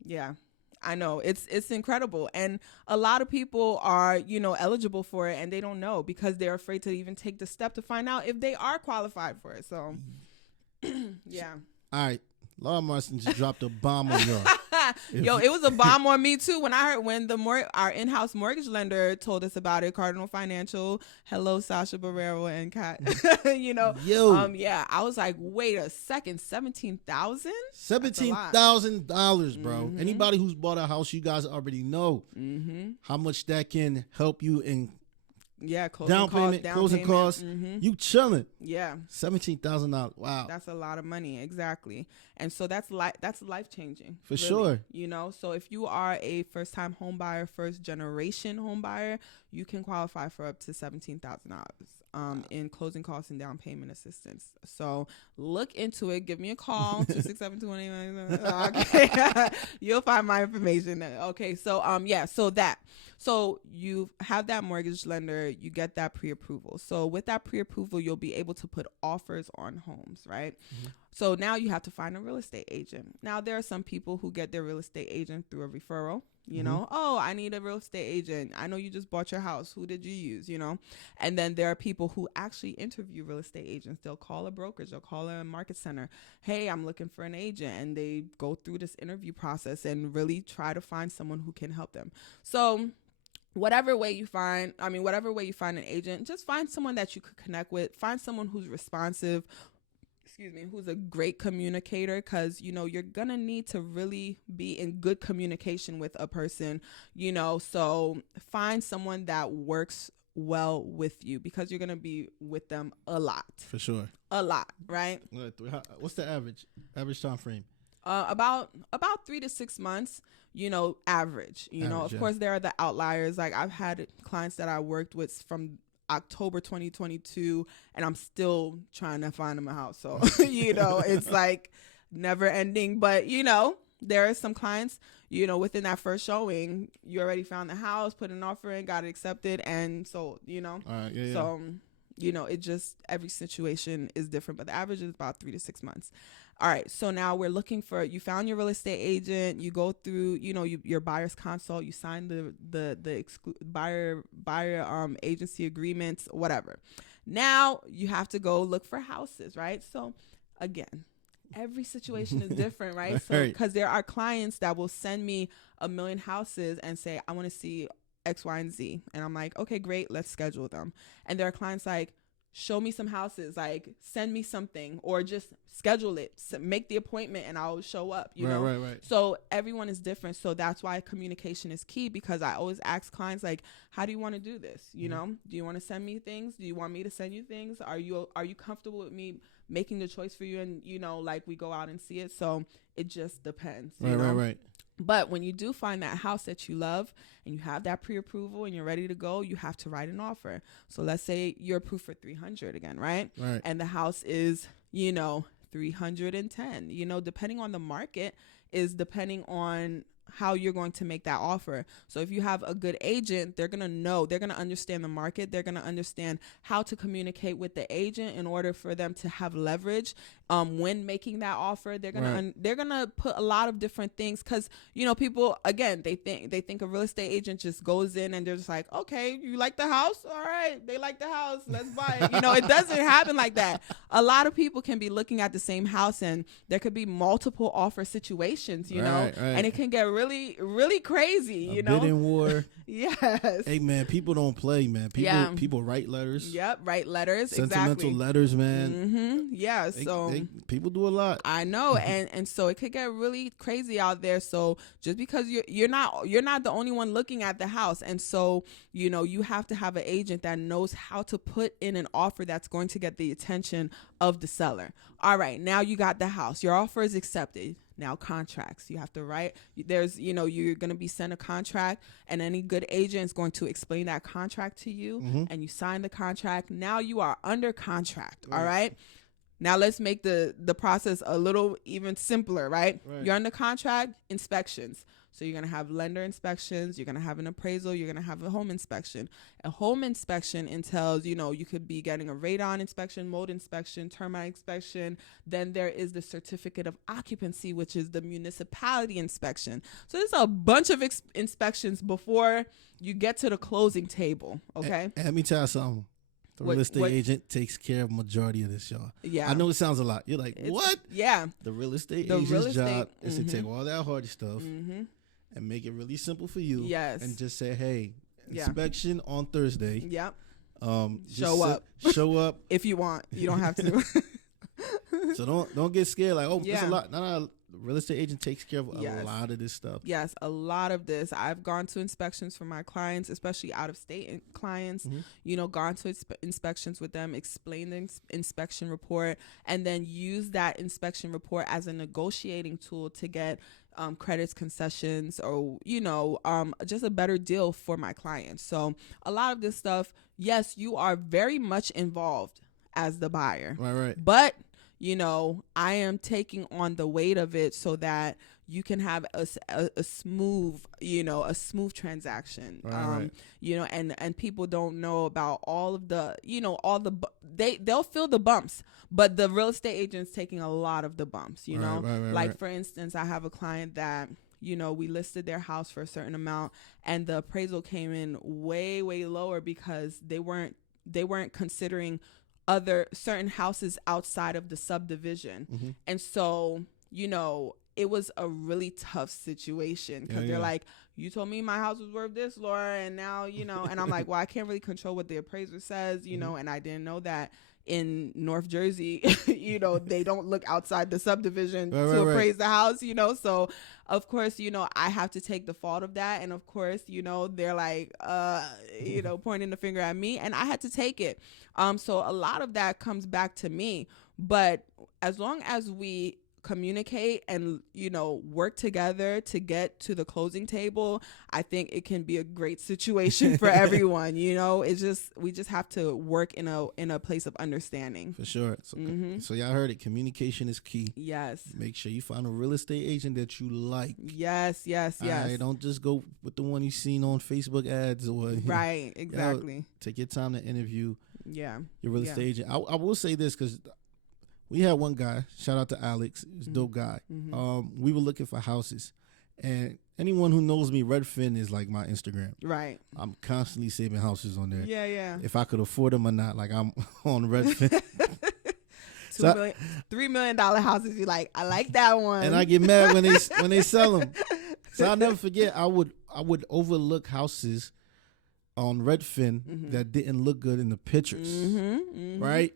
Yeah, I know. It's incredible. And a lot of people are, eligible for it and they don't know because they're afraid to even take the step to find out if they are qualified for it. So, yeah. All right. Laura Marcelin just dropped a bomb on y'all. Yo, it was a bomb on me too when I heard our in-house mortgage lender told us about it, Cardinal Financial. Hello, Sasha Barrero and Kat. Yeah, I was like, wait a second, $17,000? $17,000, bro. Anybody who's bought a house, you guys already know how much that can help you in. Yeah, closing costs. You chilling. Yeah, $17,000. Wow, that's a lot of money. Exactly, and so that's life changing for sure. So if you are a first time home buyer, first generation home buyer, you can qualify for up to $17,000 in closing costs and down payment assistance. So look into it. Give me a call 267-218. Okay, you'll find my information. Okay, so So you have that mortgage lender, you get that pre-approval. So with that pre-approval, you'll be able to put offers on homes, right? So now you have to find a real estate agent. Now there are some people who get their real estate agent through a referral. You know, oh, I need a real estate agent. I know you just bought your house. Who did you use? You know, and then there are people who actually interview real estate agents. They'll call a brokerage, they'll call a market center. Hey, I'm looking for an agent. And they go through this interview process and really try to find someone who can help them. So whatever way you find an agent, just find someone that you could connect with. Find someone who's responsive, who's a great communicator, because, you know, you're going to need to really be in good communication with a person, you know, so find someone that works well with you, because you're going to be with them a lot. For sure. A lot, right? What's the average time frame? About 3 to 6 months, you know, average. You know, of course, there are the outliers. Like, I've had clients that I worked with from October 2022, and I'm still trying to find them a house. So, you know, it's like never ending. But, you know, there are some clients, you know, within that first showing, you already found the house, put an offer in, got it accepted, and sold, you know. So, you know, it just, every situation is different, but the average is about 3 to 6 months. All right. So now we're looking for, you found your real estate agent, you go through, you know, your buyer's consult, you sign the buyer agency agreements, whatever. Now you have to go look for houses, right? So again, every situation is different, right? So, because there are clients that will send me 1 million houses and say, I want to see X, Y, and Z. And I'm like, okay, great. Let's schedule them. And there are clients like, show me some houses, like send me something, or just schedule it, make the appointment, and I'll show up, you know? Right. So everyone is different. So that's why communication is key, because I always ask clients, like, how do you want to do this? You know, do you want to send me things? Do you want me to send you things? Are you comfortable with me making the choice for you? And, you know, like, we go out and see it. So it just depends. Right. But when you do find that house that you love and you have that pre-approval and you're ready to go, you have to write an offer. So let's say you're approved for 300 again, right? And the house is, you know, 310, you know, depending on the market, is depending on how you're going to make that offer. So if you have a good agent, they're going to know, they're going to understand the market. They're going to understand how to communicate with the agent in order for them to have leverage when making that offer. They're going to put a lot of different things, because, you know, people, again, they think a real estate agent just goes in and they're just like, okay, you like the house? All right. They like the house. Let's buy it. You know, it doesn't happen like that. A lot of people can be looking at the same house and there could be multiple offer situations, you know, and it can get really, really crazy, you know. Bidding war. Yes. Hey, man, people don't play, man. People write letters. Yep, write letters. Sentimental letters, man. Yeah, people do a lot. I know, and so it could get really crazy out there. So just because you're not the only one looking at the house, and so, you know, you have to have an agent that knows how to put in an offer that's going to get the attention of the seller. All right, now you got the house. Your offer is accepted. Now contracts, you have to write. There's, you know, you're going to be sent a contract, and any good agent is going to explain that contract to you, and you sign the contract. Now you are under contract. All right. Now let's make the process a little even simpler, right? You're under contract, inspections. So you're going to have lender inspections, you're going to have an appraisal, you're going to have a home inspection. A home inspection entails, you know, you could be getting a radon inspection, mold inspection, termite inspection. Then there is the certificate of occupancy, which is the municipality inspection. So there's a bunch of inspections before you get to the closing table, okay? And let me tell you something. The real estate agent takes care of majority of this, y'all. Yeah. I know it sounds a lot. You're like, what? Yeah. The real estate agent's job is to take all that hard stuff and make it really simple for you. Yes. And just say, hey, inspection on Thursday. Yep. Show up. If you want. You don't have to. So don't get scared like, oh, it's a lot. No. The real estate agent takes care of a lot of this stuff. Yes, a lot of this. I've gone to inspections for my clients, especially out-of-state clients, you know, gone to inspections with them, explain the inspection report, and then use that inspection report as a negotiating tool to get credits, concessions, or, you know, just a better deal for my clients. So a lot of this stuff, yes, you are very much involved as the buyer. Right. But you know, I am taking on the weight of it so that you can have a smooth, you know, a smooth transaction. Right. You know, and people don't know about all of the, you know, they'll feel the bumps, but the real estate agent's taking a lot of the bumps, you know. Right. Like, for instance, I have a client that we listed their house for a certain amount, and the appraisal came in way, way lower because they weren't considering other certain houses outside of the subdivision. Mm-hmm. And so, it was a really tough situation because they're like, you told me my house was worth this, Laura, and now, and I'm like, well, I can't really control what the appraiser says, Mm-hmm. and I didn't know that in North Jersey, they don't look outside the subdivision to appraise the house, so of course, I have to take the fault of that. And of course, they're like, pointing the finger at me, and I had to take it. So a lot of that comes back to me, but as long as we communicate and work together to get to the closing table, I think it can be a great situation for everyone. It's just, we just have to work in a place of understanding. For sure. So y'all heard it. Communication is key. Yes. Make sure you find a real estate agent that you like. Yes. All right, don't just go with the one you seen on Facebook ads or right. Exactly. Take your time to interview your real estate agent. I will say this because we had one guy, shout out to Alex, he's a dope guy. Mm-hmm. We were looking for houses, and anyone who knows me, Redfin is like my Instagram. Right. I'm constantly saving houses on there. Yeah. If I could afford them or not, like I'm on Redfin. $3 million houses. You like, I like that one. And I get mad when they sell them. So I'll never forget. I would overlook houses on Redfin that didn't look good in the pictures, right?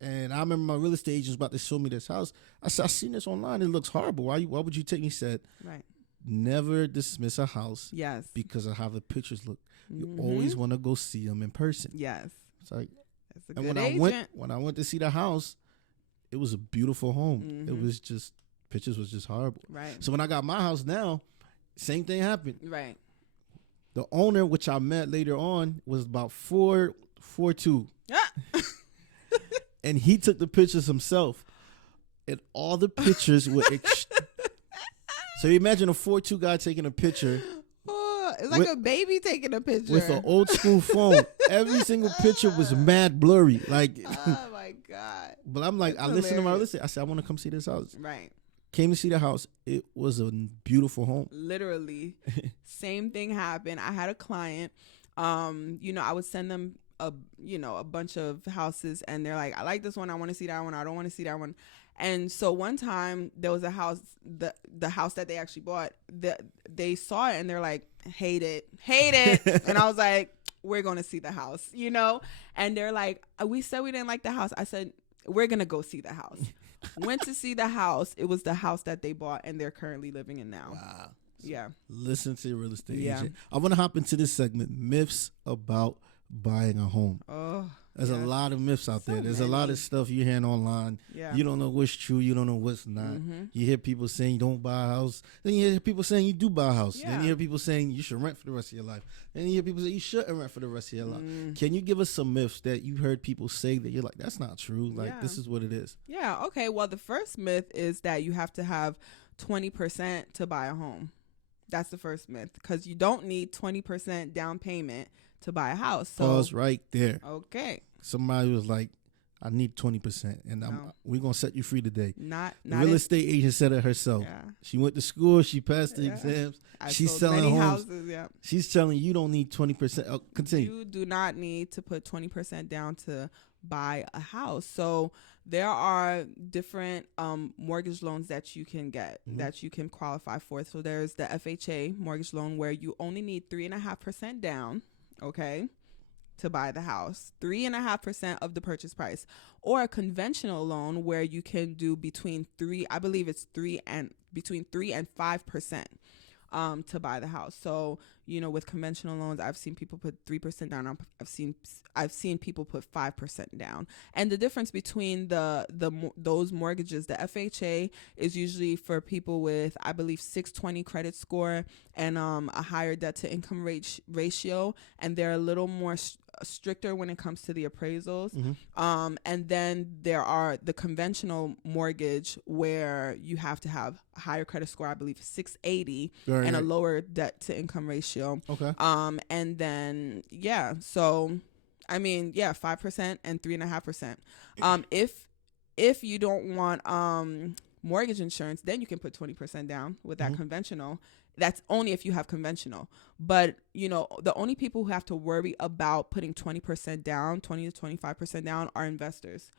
And I remember my real estate agent was about to show me this house. I said, I seen this online. It looks horrible. Why would you take me? He said, right. Never dismiss a house because of how the pictures look. You always want to go see them in person. Yes. It's like, that's a good agent. When I went to see the house, it was a beautiful home. It was just, pictures was just horrible. Right. So when I got my house now, same thing happened. Right. The owner, which I met later on, was about 4'2". And he took the pictures himself. And all the pictures were... So you imagine a 4'2" guy taking a picture. Oh, it's like a baby taking a picture. With an old school phone. Every single picture was mad blurry. Like, oh my God. But I'm like, I listened to my list. I said, I want to come see this house. Right. Came to see the house. It was a beautiful home. Literally. Same thing happened. I had a client. I would send them a bunch of houses, and they're like, I like this one. I want to see that one. I don't want to see that one. And so one time there was a house, the house that they actually bought, they saw it and they're like, hate it. And I was like, we're going to see the house, and they're like, we said we didn't like the house. I said, we're going to go see the house. Went to see the house. It was the house that they bought and they're currently living in now. Wow. Yeah. Listen to your real estate agent. I want to hop into this segment, myths about buying a home. Oh, there's a lot of myths out there. There's a lot of stuff you're hearing online. Yeah. You don't know what's true. You don't know what's not. You hear people saying you don't buy a house. Then you hear people saying you do buy a house. Yeah. Then you hear people saying you should rent for the rest of your life. Then you hear people say you shouldn't rent for the rest of your life. Can you give us some myths that you heard people say that you're like, that's not true? Like, this is what it is. Yeah. Okay. Well, the first myth is that you have to have 20% to buy a home. That's the first myth, because you don't need 20% down payment to buy a house. So pause right there. Okay. Somebody was like, I need 20%, and we're going to set you free today. The real estate agent said it herself. Yeah. She went to school. She passed the exams. She's selling homes. Houses, yeah. She's telling you don't need 20%. Continue. You do not need to put 20% down to buy a house. So there are different mortgage loans that you can get, that you can qualify for. So there's the FHA mortgage loan where you only need 3.5% down, okay, to buy the house, 3.5% of the purchase price, or a conventional loan where you can do between 3 and 5% to buy the house. So, with conventional loans, I've seen people put 3% down. I've seen people put 5% down. And the difference between those mortgages, the FHA is usually for people with, I believe, 620 credit score and a higher debt to income ratio, and they're a little more stricter when it comes to the appraisals. And then there are the conventional mortgage where you have to have a higher credit score, I believe 680, and a lower debt to income ratio. Okay. And then, so 5% and 3.5%. If you don't want mortgage insurance, then you can put 20% down with that conventional. That's only if you have conventional. But, you know, the only people who have to worry about putting 20% down, 20 to 25% down are investors.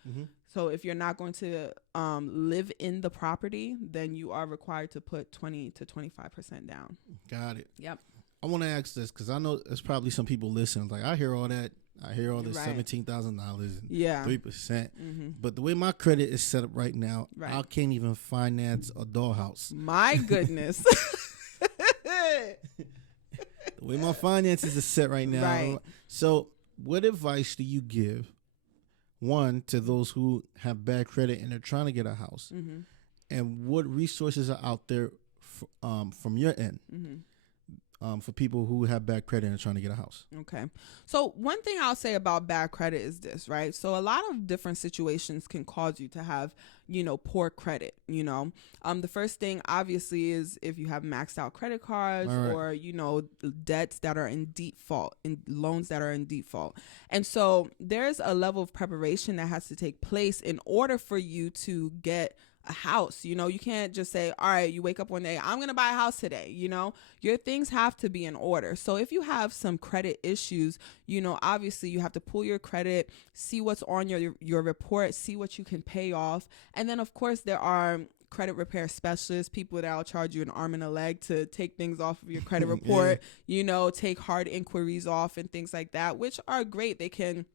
So if you're not going to live in the property, then you are required to put 20 to 25% down. Got it. Yep. I want to ask this because I know there's probably some people listening. Like, I hear all that. I hear all this $17,000 and 3%. But the way my credit is set up right now, I can't even finance a dollhouse. My goodness. The way my finances are set right now. Right. So what advice do you give, one, to those who have bad credit and they're trying to get a house? And what resources are out there from your end? For people who have bad credit and are trying to get a house. Okay. So one thing I'll say about bad credit is this, right? So a lot of different situations can cause you to have, you know, poor credit, you know. The first thing obviously is if you have maxed out credit cards or, you know, debts that are in default, in loans that are in default. And so there's a level of preparation that has to take place in order for you to get a house. You know, you can't just say, all right, you wake up one day, I'm going to buy a house today. You know, your things have to be in order. So if you have some credit issues, you know, obviously you have to pull your credit, see what's on your report, see what you can pay off. And then of course there are credit repair specialists, people that will charge you an arm and a leg to take things off of your credit report, you know, take hard inquiries off and things like that, which are great. They can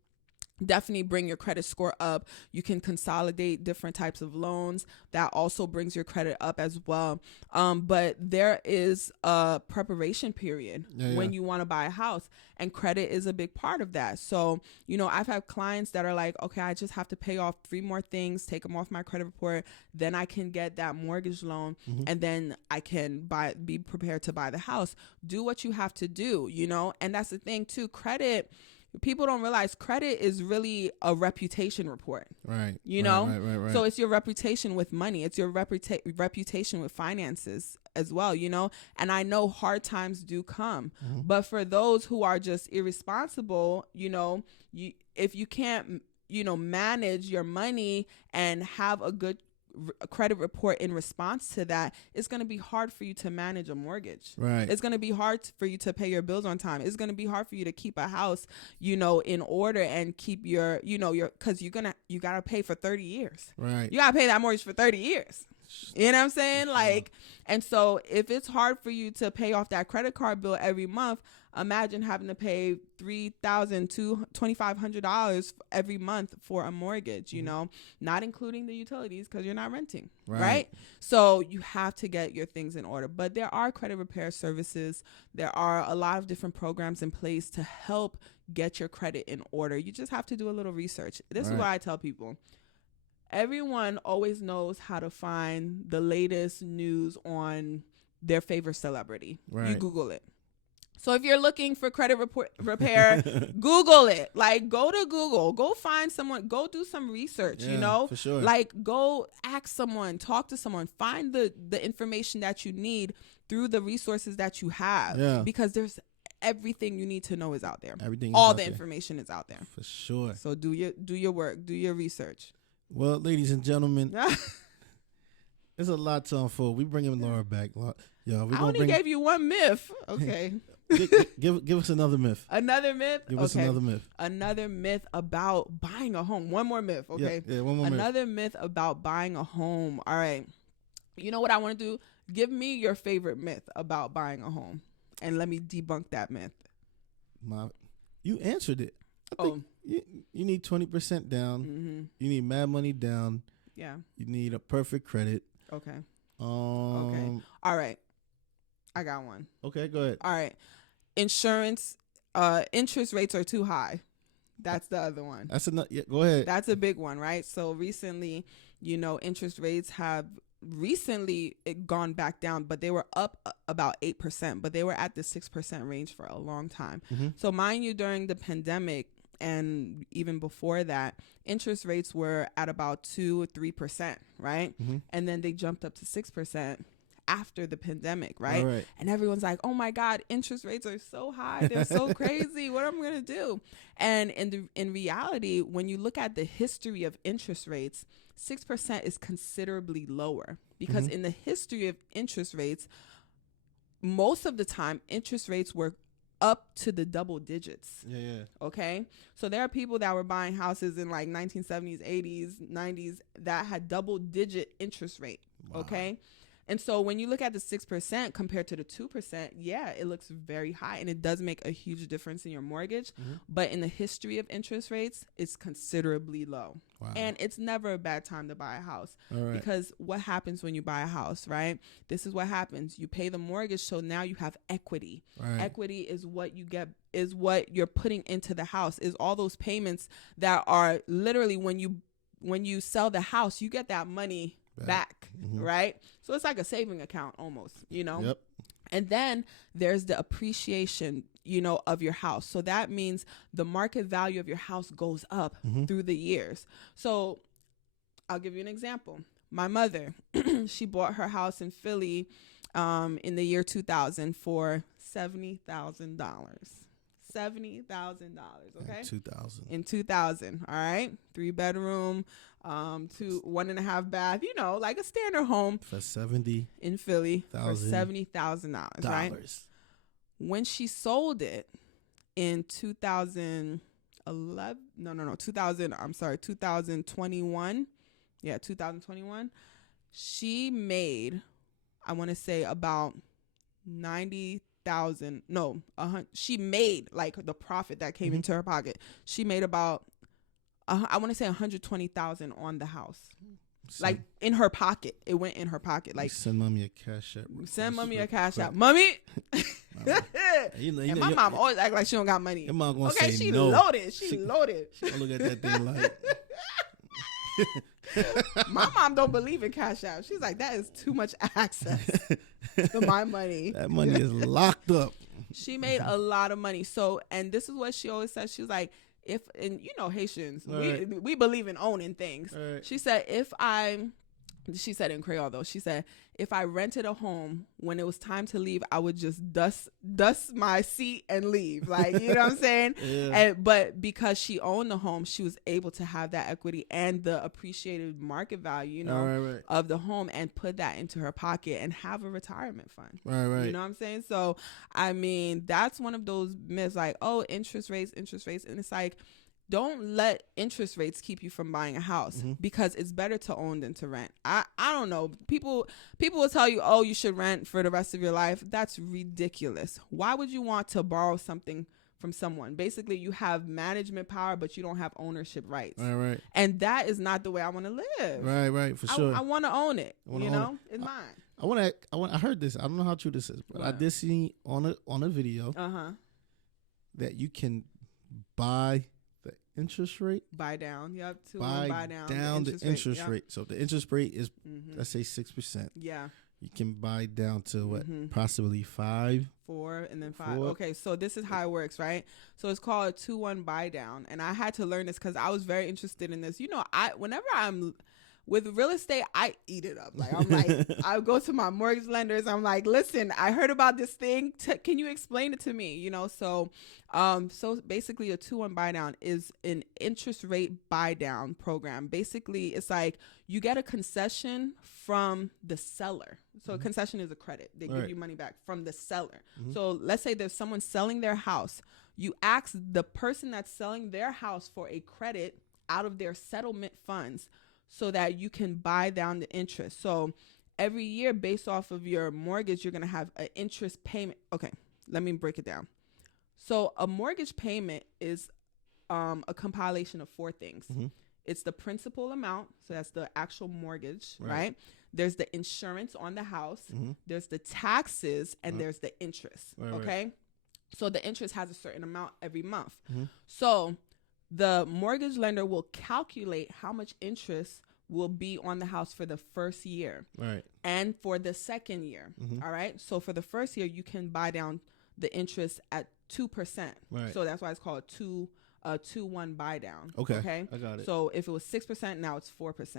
definitely bring your credit score up. You can consolidate different types of loans. That also brings your credit up as well. But there is a preparation period when you want to buy a house, and credit is a big part of that. So, you know, I've had clients that are like, okay, I just have to pay off 3 more things, take them off my credit report, then I can get that mortgage loan, and then I can be prepared to buy the house. Do what you have to do, you know, and that's the thing too. Credit, people don't realize credit is really a reputation report. Right. You know? Right. So it's your reputation with money. It's your reputation with finances as well, you know? And I know hard times do come. But for those who are just irresponsible, you know, if you can't, you know, manage your money and have a good credit report in response to that, it's going to be hard for you to manage a mortgage. Right. It's going to be hard for you to pay your bills on time. It's going to be hard for you to keep a house, you know, in order and keep your, you know, cause you got to pay for 30 years. Right. You got to pay that mortgage for 30 years. You know what I'm saying? Like, and so if it's hard for you to pay off that credit card bill every month, imagine having to pay $3,000 to $2,500 every month for a mortgage, you know, not including the utilities because you're not renting, right? So you have to get your things in order. But there are credit repair services. There are a lot of different programs in place to help get your credit in order. You just have to do a little research. This is what I tell people. Everyone always knows how to find the latest news on their favorite celebrity. You Google it. So if you're looking for credit repair, Google it. Like, go to Google, go find someone, go do some research, you know, for sure. Like, go ask someone, talk to someone, find the information that you need through the resources that you have, because there's everything you need to know is out there. All the information is out there. For sure. So do your work, do your research. Well, ladies and gentlemen, there's a lot to unfold. We bringing Laura back. I only gave you one myth. Okay. Give us another myth. Another myth? Give us another myth. Another myth about buying a home. One more myth, okay? Yeah, one more Another myth about buying a home. All right. You know what I want to do? Give me your favorite myth about buying a home, and let me debunk that myth. You answered it. I think you need 20% down. You need mad money down. Yeah. You need a perfect credit. Okay. Okay. All right. I got one. Okay, go ahead. All right. Insurance, interest rates are too high. That's the other one. That's enough. Yeah, go ahead. That's a big one, right? So recently, you know, interest rates have gone back down, but they were up about 8%, but they were at the 6% range for a long time. So mind you, during the pandemic and even before that, interest rates were at about 2 or 3%, right? And then they jumped up to 6% after the pandemic, right? And everyone's like, oh my God, interest rates are so high. They're so crazy. What am I going to do? And in reality, when you look at the history of interest rates, 6% is considerably lower because in the history of interest rates, most of the time interest rates were up to the double digits. Yeah. Okay. So there are people that were buying houses in like 1970s, 80s, 90s that had double digit interest rate. Wow. Okay. And so when you look at the 6% compared to the 2%, yeah, it looks very high, and it does make a huge difference in your mortgage. But in the history of interest rates, it's considerably low. Wow. And it's never a bad time to buy a house. Because what happens when you buy a house, right? This is what happens. You pay the mortgage, so now you have equity. Right. Equity is what you get, is what you're putting into the house, is all those payments that are literally when you sell the house, you get that money back, right? So it's like a saving account almost, Yep. And then there's the appreciation, of your house. So that means the market value of your house goes up through the years. So I'll give you an example. My mother, she bought her house in Philly in the year 2000 for $70,000. $70,000. Okay. In 2000. All right. 3-bedroom, 1.5 bath, like a standard home for 70 in Philly for $70,000. Right. When she sold it in 2021. Yeah. 2021. She made, I want to say about 90,000. No, she made like the profit that came into her pocket. She made about, I want to say 120,000 on the house. Like in her pocket. It went in her pocket. Like send mommy a cash app. Send mommy a cash app. Mommy. And my mom always act like she don't got money. Your mom gonna say she no. Loaded. She loaded. She gonna look at that thing like. My mom don't believe in cash app. She's like, that is too much access to my money. That money is locked up. She made a lot of money. So, and this is what she always says. She was like, Haitians, we believe in owning things. Right. She said, she said in Creole though, she said, if I rented a home, when it was time to leave, I would just dust my seat and leave. Like, you know what I'm saying? Yeah. But because she owned the home, she was able to have that equity and the appreciated market value, of the home, and put that into her pocket and have a retirement fund. Right. You know what I'm saying? So, I mean, that's one of those myths like, oh, interest rates. And it's like, don't let interest rates keep you from buying a house because it's better to own than to rent. I don't know. People will tell you, oh, you should rent for the rest of your life. That's ridiculous. Why would you want to borrow something from someone? Basically, you have management power, but you don't have ownership rights. Right. And that is not the way I want to live. Right, for sure. I want to own it. It's mine. I heard this. I don't know how true this is, but I did see on a video that you can buy the interest rate. Buy down. Yep. Buy down the interest rate. So the interest rate is, let's say 6%. Yeah. You can buy down to what? Possibly 5. 4 and then 5. Okay. So this is how it works, right? So it's called a 2-1 buy down. And I had to learn this because I was very interested in this. Whenever I'm with real estate, I eat it up. Like, I'm like, I go to my mortgage lenders. I'm like, listen, I heard about this thing. Can you explain it to me? So basically a 2-1 buy down is an interest rate buy down program. Basically, it's like you get a concession from the seller. So a concession is a credit. They give you money back from the seller. So let's say there's someone selling their house. You ask the person that's selling their house for a credit out of their settlement funds, so that you can buy down the interest. So every year, based off of your mortgage, you're going to have an interest payment. Okay, let me break it down. So a mortgage payment is a compilation of 4 things. It's the principal amount. So that's the actual mortgage, right? There's the insurance on the house. There's the taxes, and there's the interest, okay? So the interest has a certain amount every month. So the mortgage lender will calculate how much interest will be on the house for the first year. Right. And for the second year. All right. So for the first year, you can buy down the interest at 2%. Right. So that's why it's called a 2-1 buy down. Okay. I got it. So if it was 6%, now it's 4%.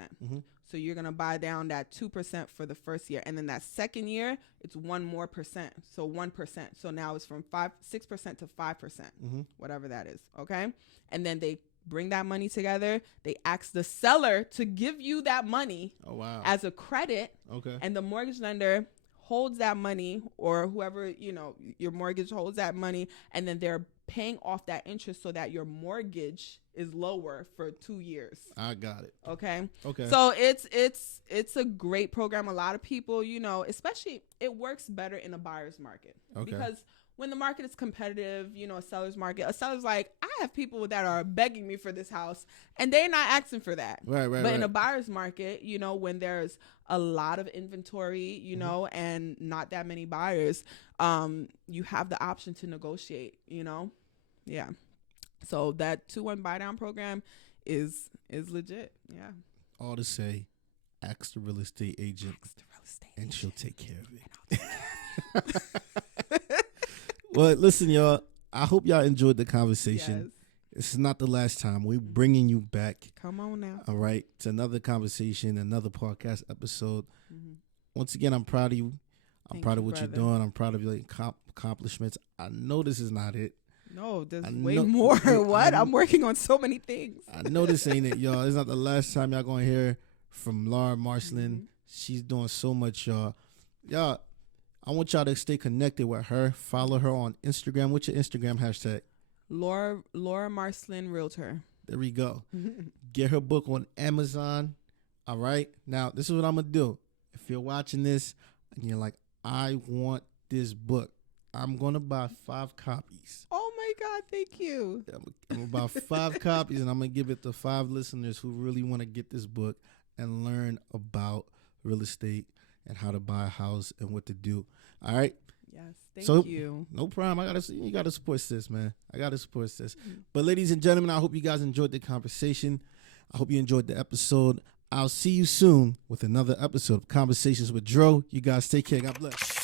So you're going to buy down that 2% for the first year. And then that second year, it's 1 more percent. So 1%. So now it's from 6% to 5%, whatever that is. Okay. And then they bring that money together. They ask the seller to give you that money as a credit. Okay. And the mortgage lender holds that money, or whoever, you know, your mortgage holds that money, and then they're paying off that interest so that your mortgage is lower for 2 years. I got it. Okay. Okay. So it's a great program. A lot of people, you know, especially it works better in a buyer's market. Okay. Because when the market is competitive, you know, a seller's market, a seller's like, I have people that are begging me for this house and they're not asking for that. Right. But in a buyer's market, you know, when there's a lot of inventory, you know, and not that many buyers, you have the option to negotiate, you know? Yeah. So that 2-1 buy down program is legit. Yeah. All to say, ask the real estate agent, and she'll take care of it. Well, listen, y'all. I hope y'all enjoyed the conversation. Yes. This is not the last time. We're bringing you back. Come on now. All right. It's another conversation, another podcast episode. Once again, I'm proud of you. I'm proud of what you're doing. I'm proud of your accomplishments. I know this is not it. No, there's way more. I'm working on so many things. I know this ain't it, y'all. It's not the last time y'all going to hear from Laura Marcelin. She's doing so much, y'all. Y'all, I want y'all to stay connected with her. Follow her on Instagram. What's your Instagram hashtag? Laura Marcelin Realtor. There we go. Get her book on Amazon. All right. Now, this is what I'm going to do. If you're watching this and you're like, I want this book, I'm going to buy 5 copies. Oh, my God. Thank you. I'm going to buy 5 copies, and I'm going to give it to 5 listeners who really want to get this book and learn about real estate and how to buy a house and what to do. All right. Yes. Thank you. No problem. You got to support sis, man. I got to support sis. But ladies and gentlemen, I hope you guys enjoyed the conversation. I hope you enjoyed the episode. I'll see you soon with another episode of Conversations with Dro. You guys take care. God bless.